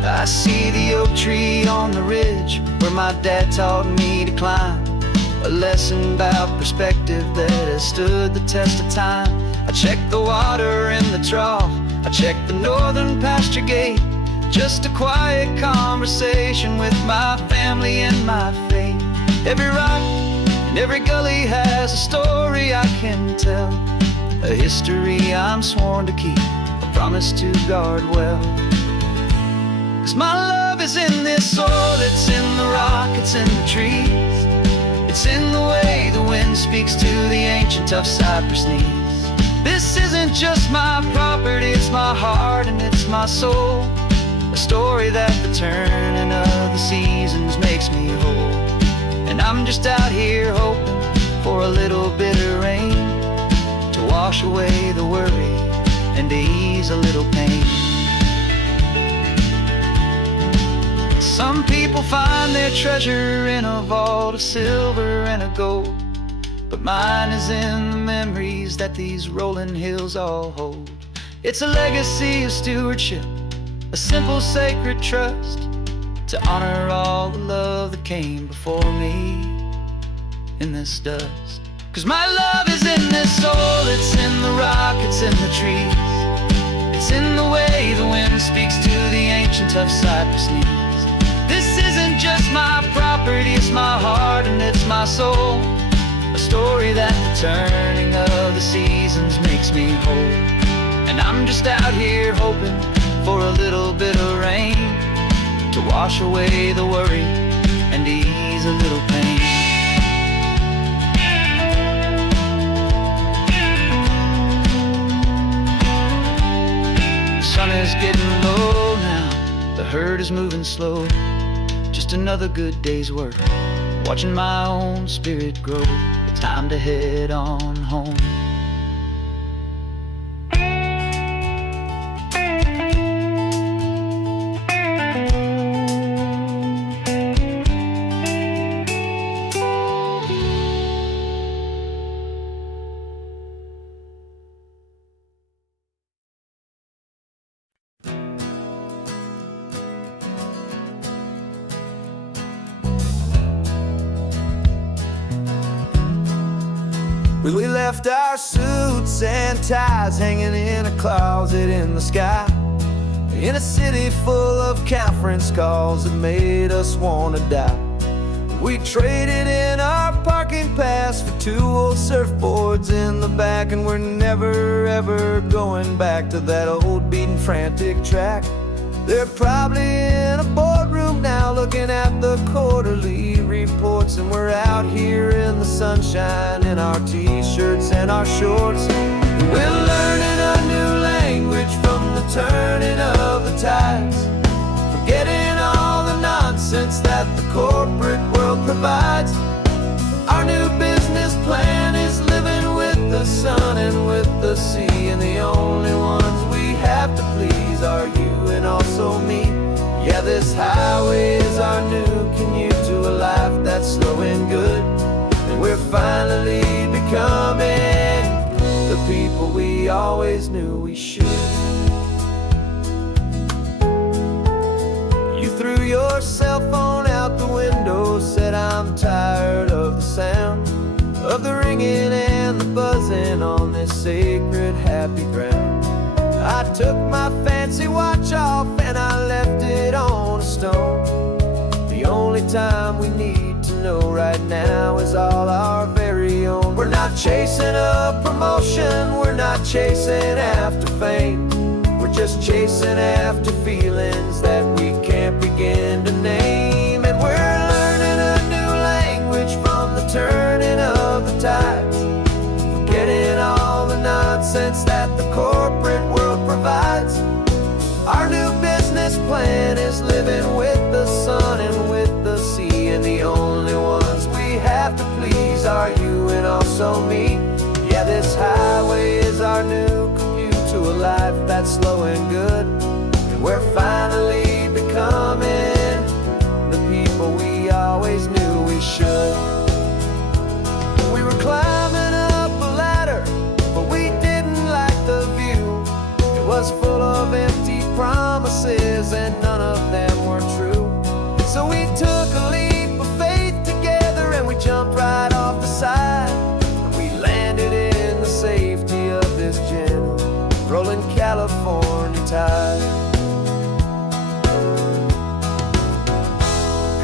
I see the oak tree on the ridge where my dad taught me to climb, a lesson about perspective that has stood the test of time. I check the water in the trough, I check the northern pasture gate, just a quiet conversation with my family and my faith. Every rock and every gully has a story I can tell, a history I'm sworn to keep, a promise to guard well. 'Cause my love is in this soil, it's in the rock, it's in the trees. It's in the way the wind speaks to the ancient tough cypress knees. This isn't just my property, it's my heart and it's my soul. A story that the turning of the seasons makes me whole. And I'm just out here hoping for a little bit of rain to wash away the worry and to ease a little pain. Some people find their treasure in a vault of silver and of gold, but mine is in the memories that these rolling hills all hold. It's a legacy of stewardship, a simple sacred trust, to honor all the love that came before me. in this dust. 'Cause my love is in this soul, it's in the rock, it's in the trees. It's in the way the wind speaks to the ancient of cypress knees. This isn't just my property, it's my heart and it's my soul. A story that the turning of the seasons makes me whole. And I'm just out here hoping for a little bit of rain to wash away the worry and ease a little pain. The sun is getting low now, the herd is moving slow. Just another good day's work, watching my own spirit grow. It's time to head on home. We left our suits and ties hanging in a closet in the sky, in a city full of conference calls that made us wanna die. We traded in our parking pass for 2 old surfboards in the back, and we're never ever going back to that old beaten frantic track. They're probably in a boardroom now looking at the quarterly reports, and we're out here in the sunshine in our t-shirts and our shorts. We're learning a new language from the turning of the tides, forgetting all the nonsense that the corporate world provides. Our new business plan is living with the sun and with the sea, and the only ones we have to please are you and also me. Yeah, this highway is our new commute to a life that's slow and good, and we're finally becoming the people we always knew we should. You threw your cell phone out the window, said I'm tired of the sound of the ringing and the buzzing on this sacred happy ground. I took my fancy watch off and I left it on a stone. The only time we need to know right now is all our very own. We're not chasing a promotion, we're not chasing after fame. We're just chasing after feelings that we can't begin to name. And we're learning a new language from the turning of the tides, forgetting all the nonsense that the corporate world provides. Our new business plan is living with the sun and with the sea, and the only ones we have to please are you and also me. Yeah, this highway is our new commute to a life that's slow and good, and we're finally becoming the people we always knew we should. We were climbing up a ladder, but we didn't like the view. It was full of empty promises and none of them were true. So we took a leap of faith together and we jumped right off the side, and we landed in the safety of this gentle rolling California tide.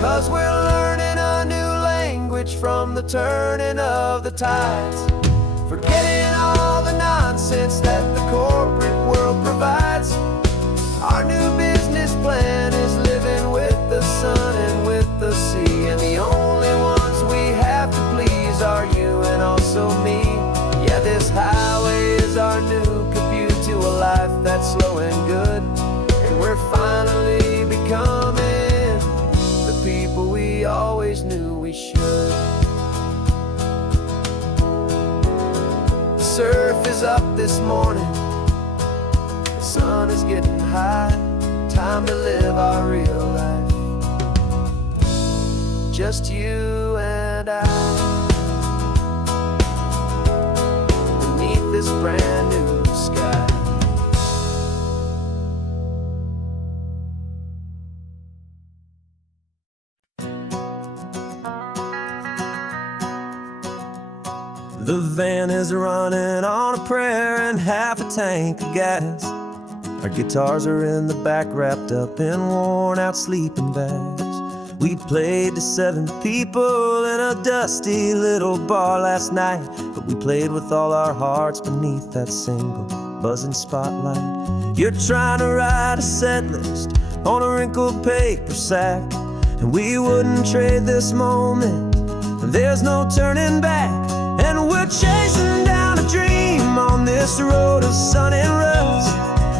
'Cause we're learning a new language from the turning of the tides, forgetting all the nonsense that the corporate world provides. Our new business plan is living with the sun and with the sea, and the only ones we have to please are you and also me. Yeah, this highway is our new commute to a life that's slow and good, and we're finally becoming the people we always knew we should. The surf is up this morning, the sun is getting high, time to live our real life, just you and I, beneath this brand new sky. is running on a prayer and half a tank of gas. Our guitars are in the back, wrapped up in worn-out sleeping bags. We played to 7 people in a dusty little bar last night, but we played with all our hearts beneath that single buzzing spotlight. You're trying to write a set list on a wrinkled paper sack, and we wouldn't trade this moment. There's no turning back, and we're chasing down a dream on this road of sun and rust,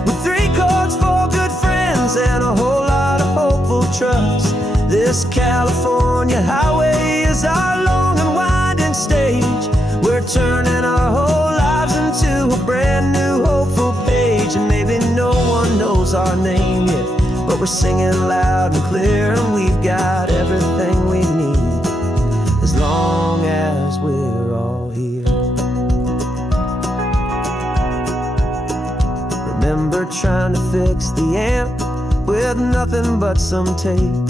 with 3 chords, 4 good friends, and a whole lot of hopeful trust. This California highway is our long and winding stage. We're turning our whole lives into a brand new hopeful page. And maybe no one knows our name yet, but we're singing loud and clear, and we've got everything we need, as long as we're all here. Remember trying to fix the amp with nothing but some tape,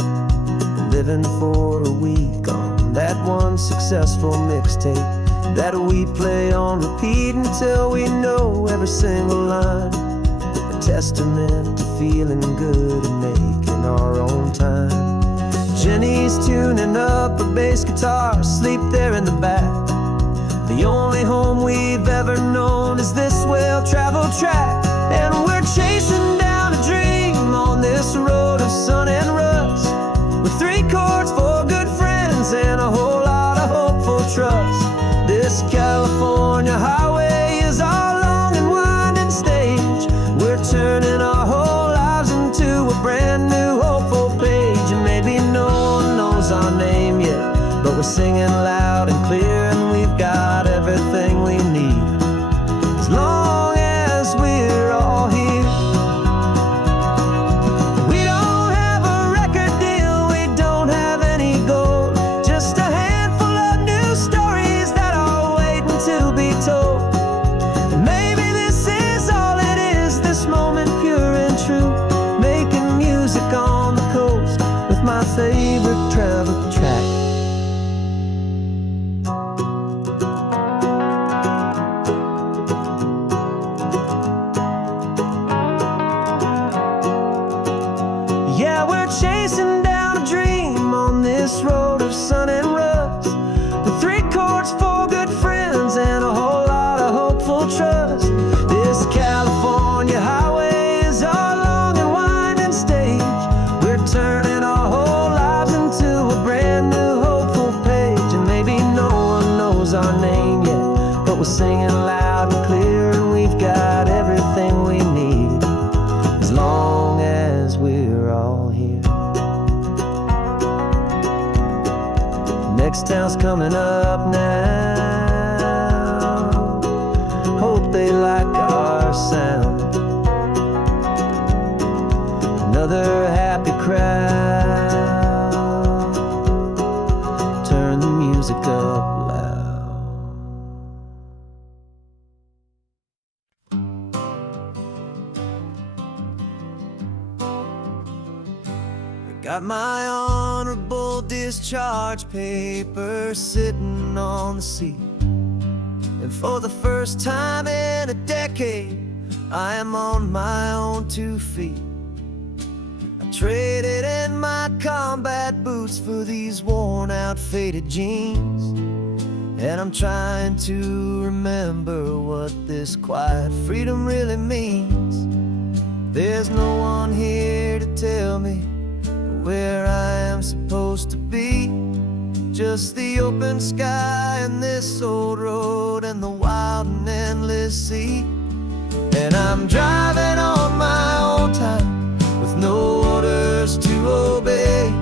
living for a week on that one successful mixtape that we play on repeat until we know every single line. A testament to feeling good and making our own time. Jenny's tuning up her bass guitar, asleep there in the back. The only home we've ever known is this well-traveled track, and we're chasing down a dream on this road of sun and rust, with 3 chords, 4 good friends, and a whole lot of hopeful trust. This California highway is our long and winding stage. We're turning our whole lives into a brand new hopeful page. And maybe no one knows our name yet, but we're singing loud and clear, and we've got everything we need, as long as we're all here. My favorite travel track. Yeah, we're chasing down a dream on this road of sun and rust, with 3 chords, 4 good friends, and a whole lot of hopeful trust. This California highway is our long and winding stage. We're turning our whole lives into a brand new hopeful page. And maybe no one knows our name yet, but we're singing loud and clear, and we've got everything we need, as long as we're all here. Next town's coming up now. Hope they like our sound. Another happy crowd. Turn the music up loud. I got my honorable discharge paper sitting on the seat, and for the first time in a decade, I am on my own 2 feet. Traded in my combat boots for these worn out faded jeans, and I'm trying to remember what this quiet freedom really means. There's no one here to tell me where I am supposed to be, just the open sky and this old road and the wild and endless sea. And I'm driving on my own time, with no orders to obey,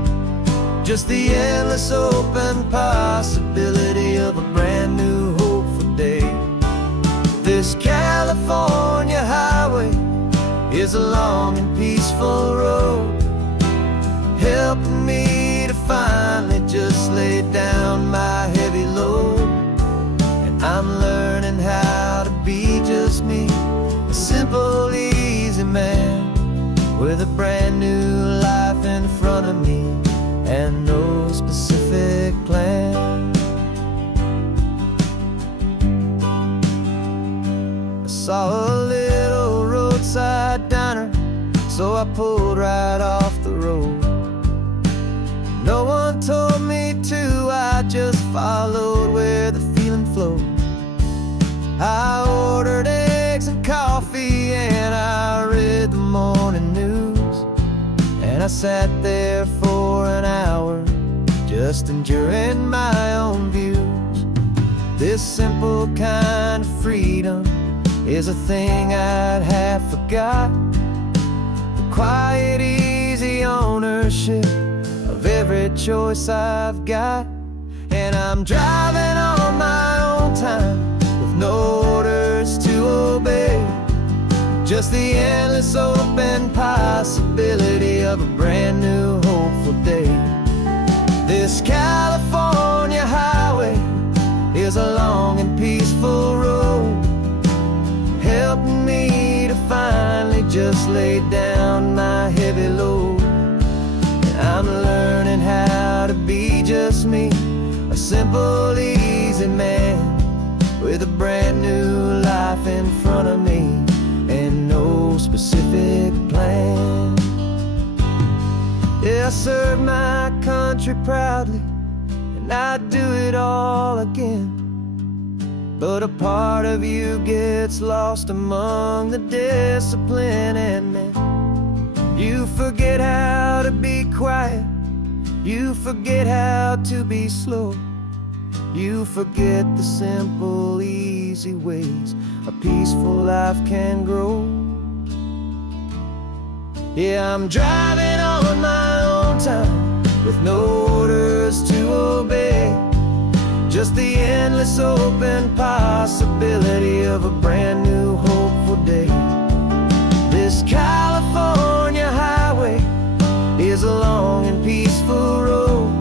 just the endless open possibility of a brand new hopeful day. This California highway is a long and peaceful road, helping me to finally just lay down my heavy load. And I'm learning how to be just me, a simple, easy man, with a brand new life in front of me and no specific plan. saw a little roadside diner, so I pulled right off the road. No one told me to, I just followed where the feeling flowed. I ordered eggs and coffee and I read the morning news, and I sat there for an hour just enduring my own views. This simple kind of freedom is a thing I'd have forgot. The quiet, easy ownership of every choice I've got. And I'm driving on my own time with no orders to obey, just the endless open possibility of a brand new hopeful day. This California highway is a long and peaceful road, helping me to finally just lay down my heavy load. And I'm learning how to be just me, a simple, easy man with a brand new life in front of me and no specific plan. Yeah, I serve my country proudly, and I'd do it all again. But a part of you gets lost among the discipline, and then you forget how to be quiet, you forget how to be slow, you forget the simple, easy ways a peaceful life can grow. Yeah, I'm driving on my own time with no orders to obey, just the endless open possibility of a brand new hopeful day. This California highway is a long and peaceful road,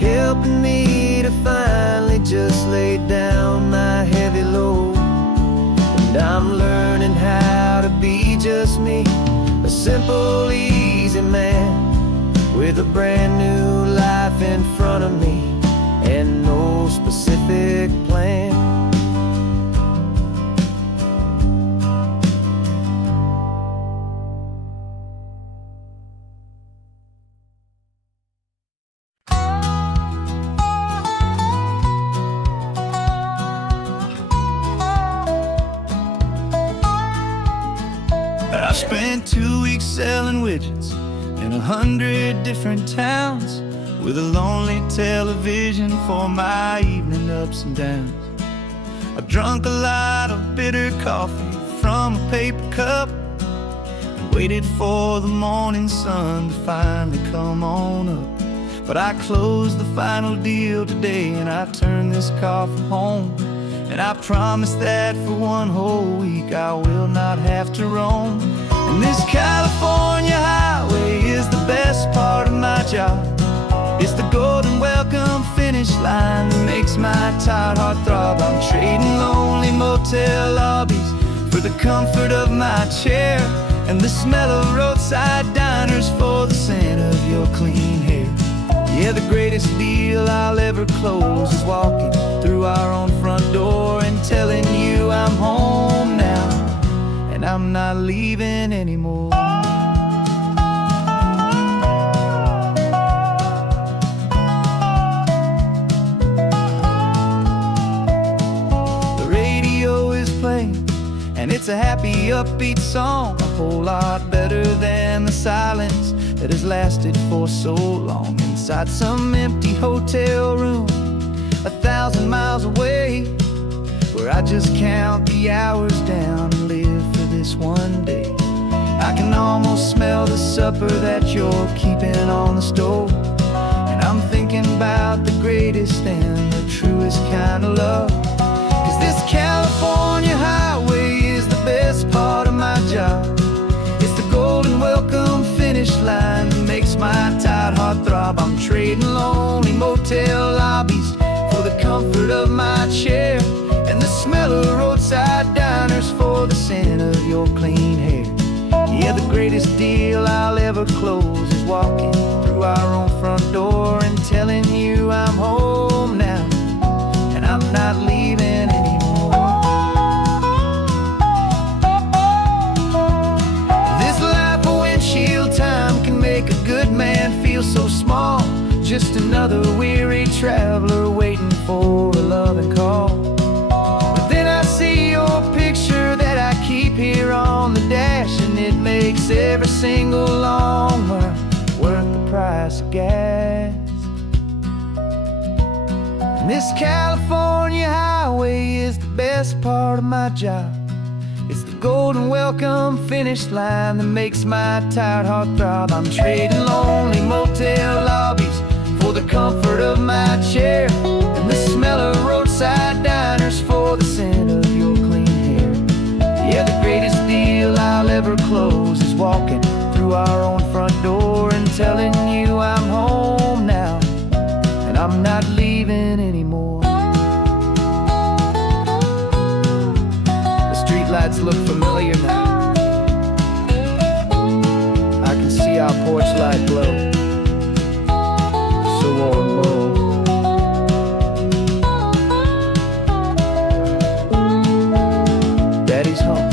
helping me to finally just lay down my heavy load. And I'm learning how to be just me, a simple, easy man with a brand new life in front of me and no specific plan. I spent 2 weeks selling widgets in 100 different towns, with a lonely television for my evening ups and downs. I drunk a lot of bitter coffee from a paper cup and waited for the morning sun to finally come on up. But I closed the final deal today and I turned this car from home, and I promise that for one whole week I will not have to roam. And this California highway is the best part of my job. It's the golden welcome finish line that makes my tired heart throb. I'm trading lonely motel lobbies for the comfort of my chair and the smell of roadside diners for the scent of your clean hair. Yeah, the greatest deal I'll ever close is walking through our own front door and telling you I'm home now, and I'm not leaving anymore. The radio is playing, and it's a happy, upbeat song, a whole lot better than the silence that has lasted for so long inside some empty hotel room 1,000 miles away, where I just count the hours down and live for this one day. I can almost smell the supper that you're keeping on the stove, and I'm thinking about the greatest and the truest kind of love. 'Cause this California highway is the best part of my job. It's the golden welcome finish line that makes my tired heart throb. I'm trading lonely motel lobbies for the comfort of my chair and the smell of roadside diners for the scent of your clean hair. Yeah, the greatest deal I'll ever close is walking through our own front door and telling you I'm home now, and I'm not leaving anymore. makes every single long mile worth the price of gas. And this California highway is the best part of my job. It's the golden welcome finish line that makes my tired heart throb. I'm trading lonely motel lobbies for the comfort of my chair, and the smell of roadside diners for the scent of your clean hair. Yeah, the greatest deal I'll ever close is walking through our own front door and telling you I'm home now, and I'm not leaving anymore. Lights look familiar now. I can see our porch light glow, so warm, Daddy's home.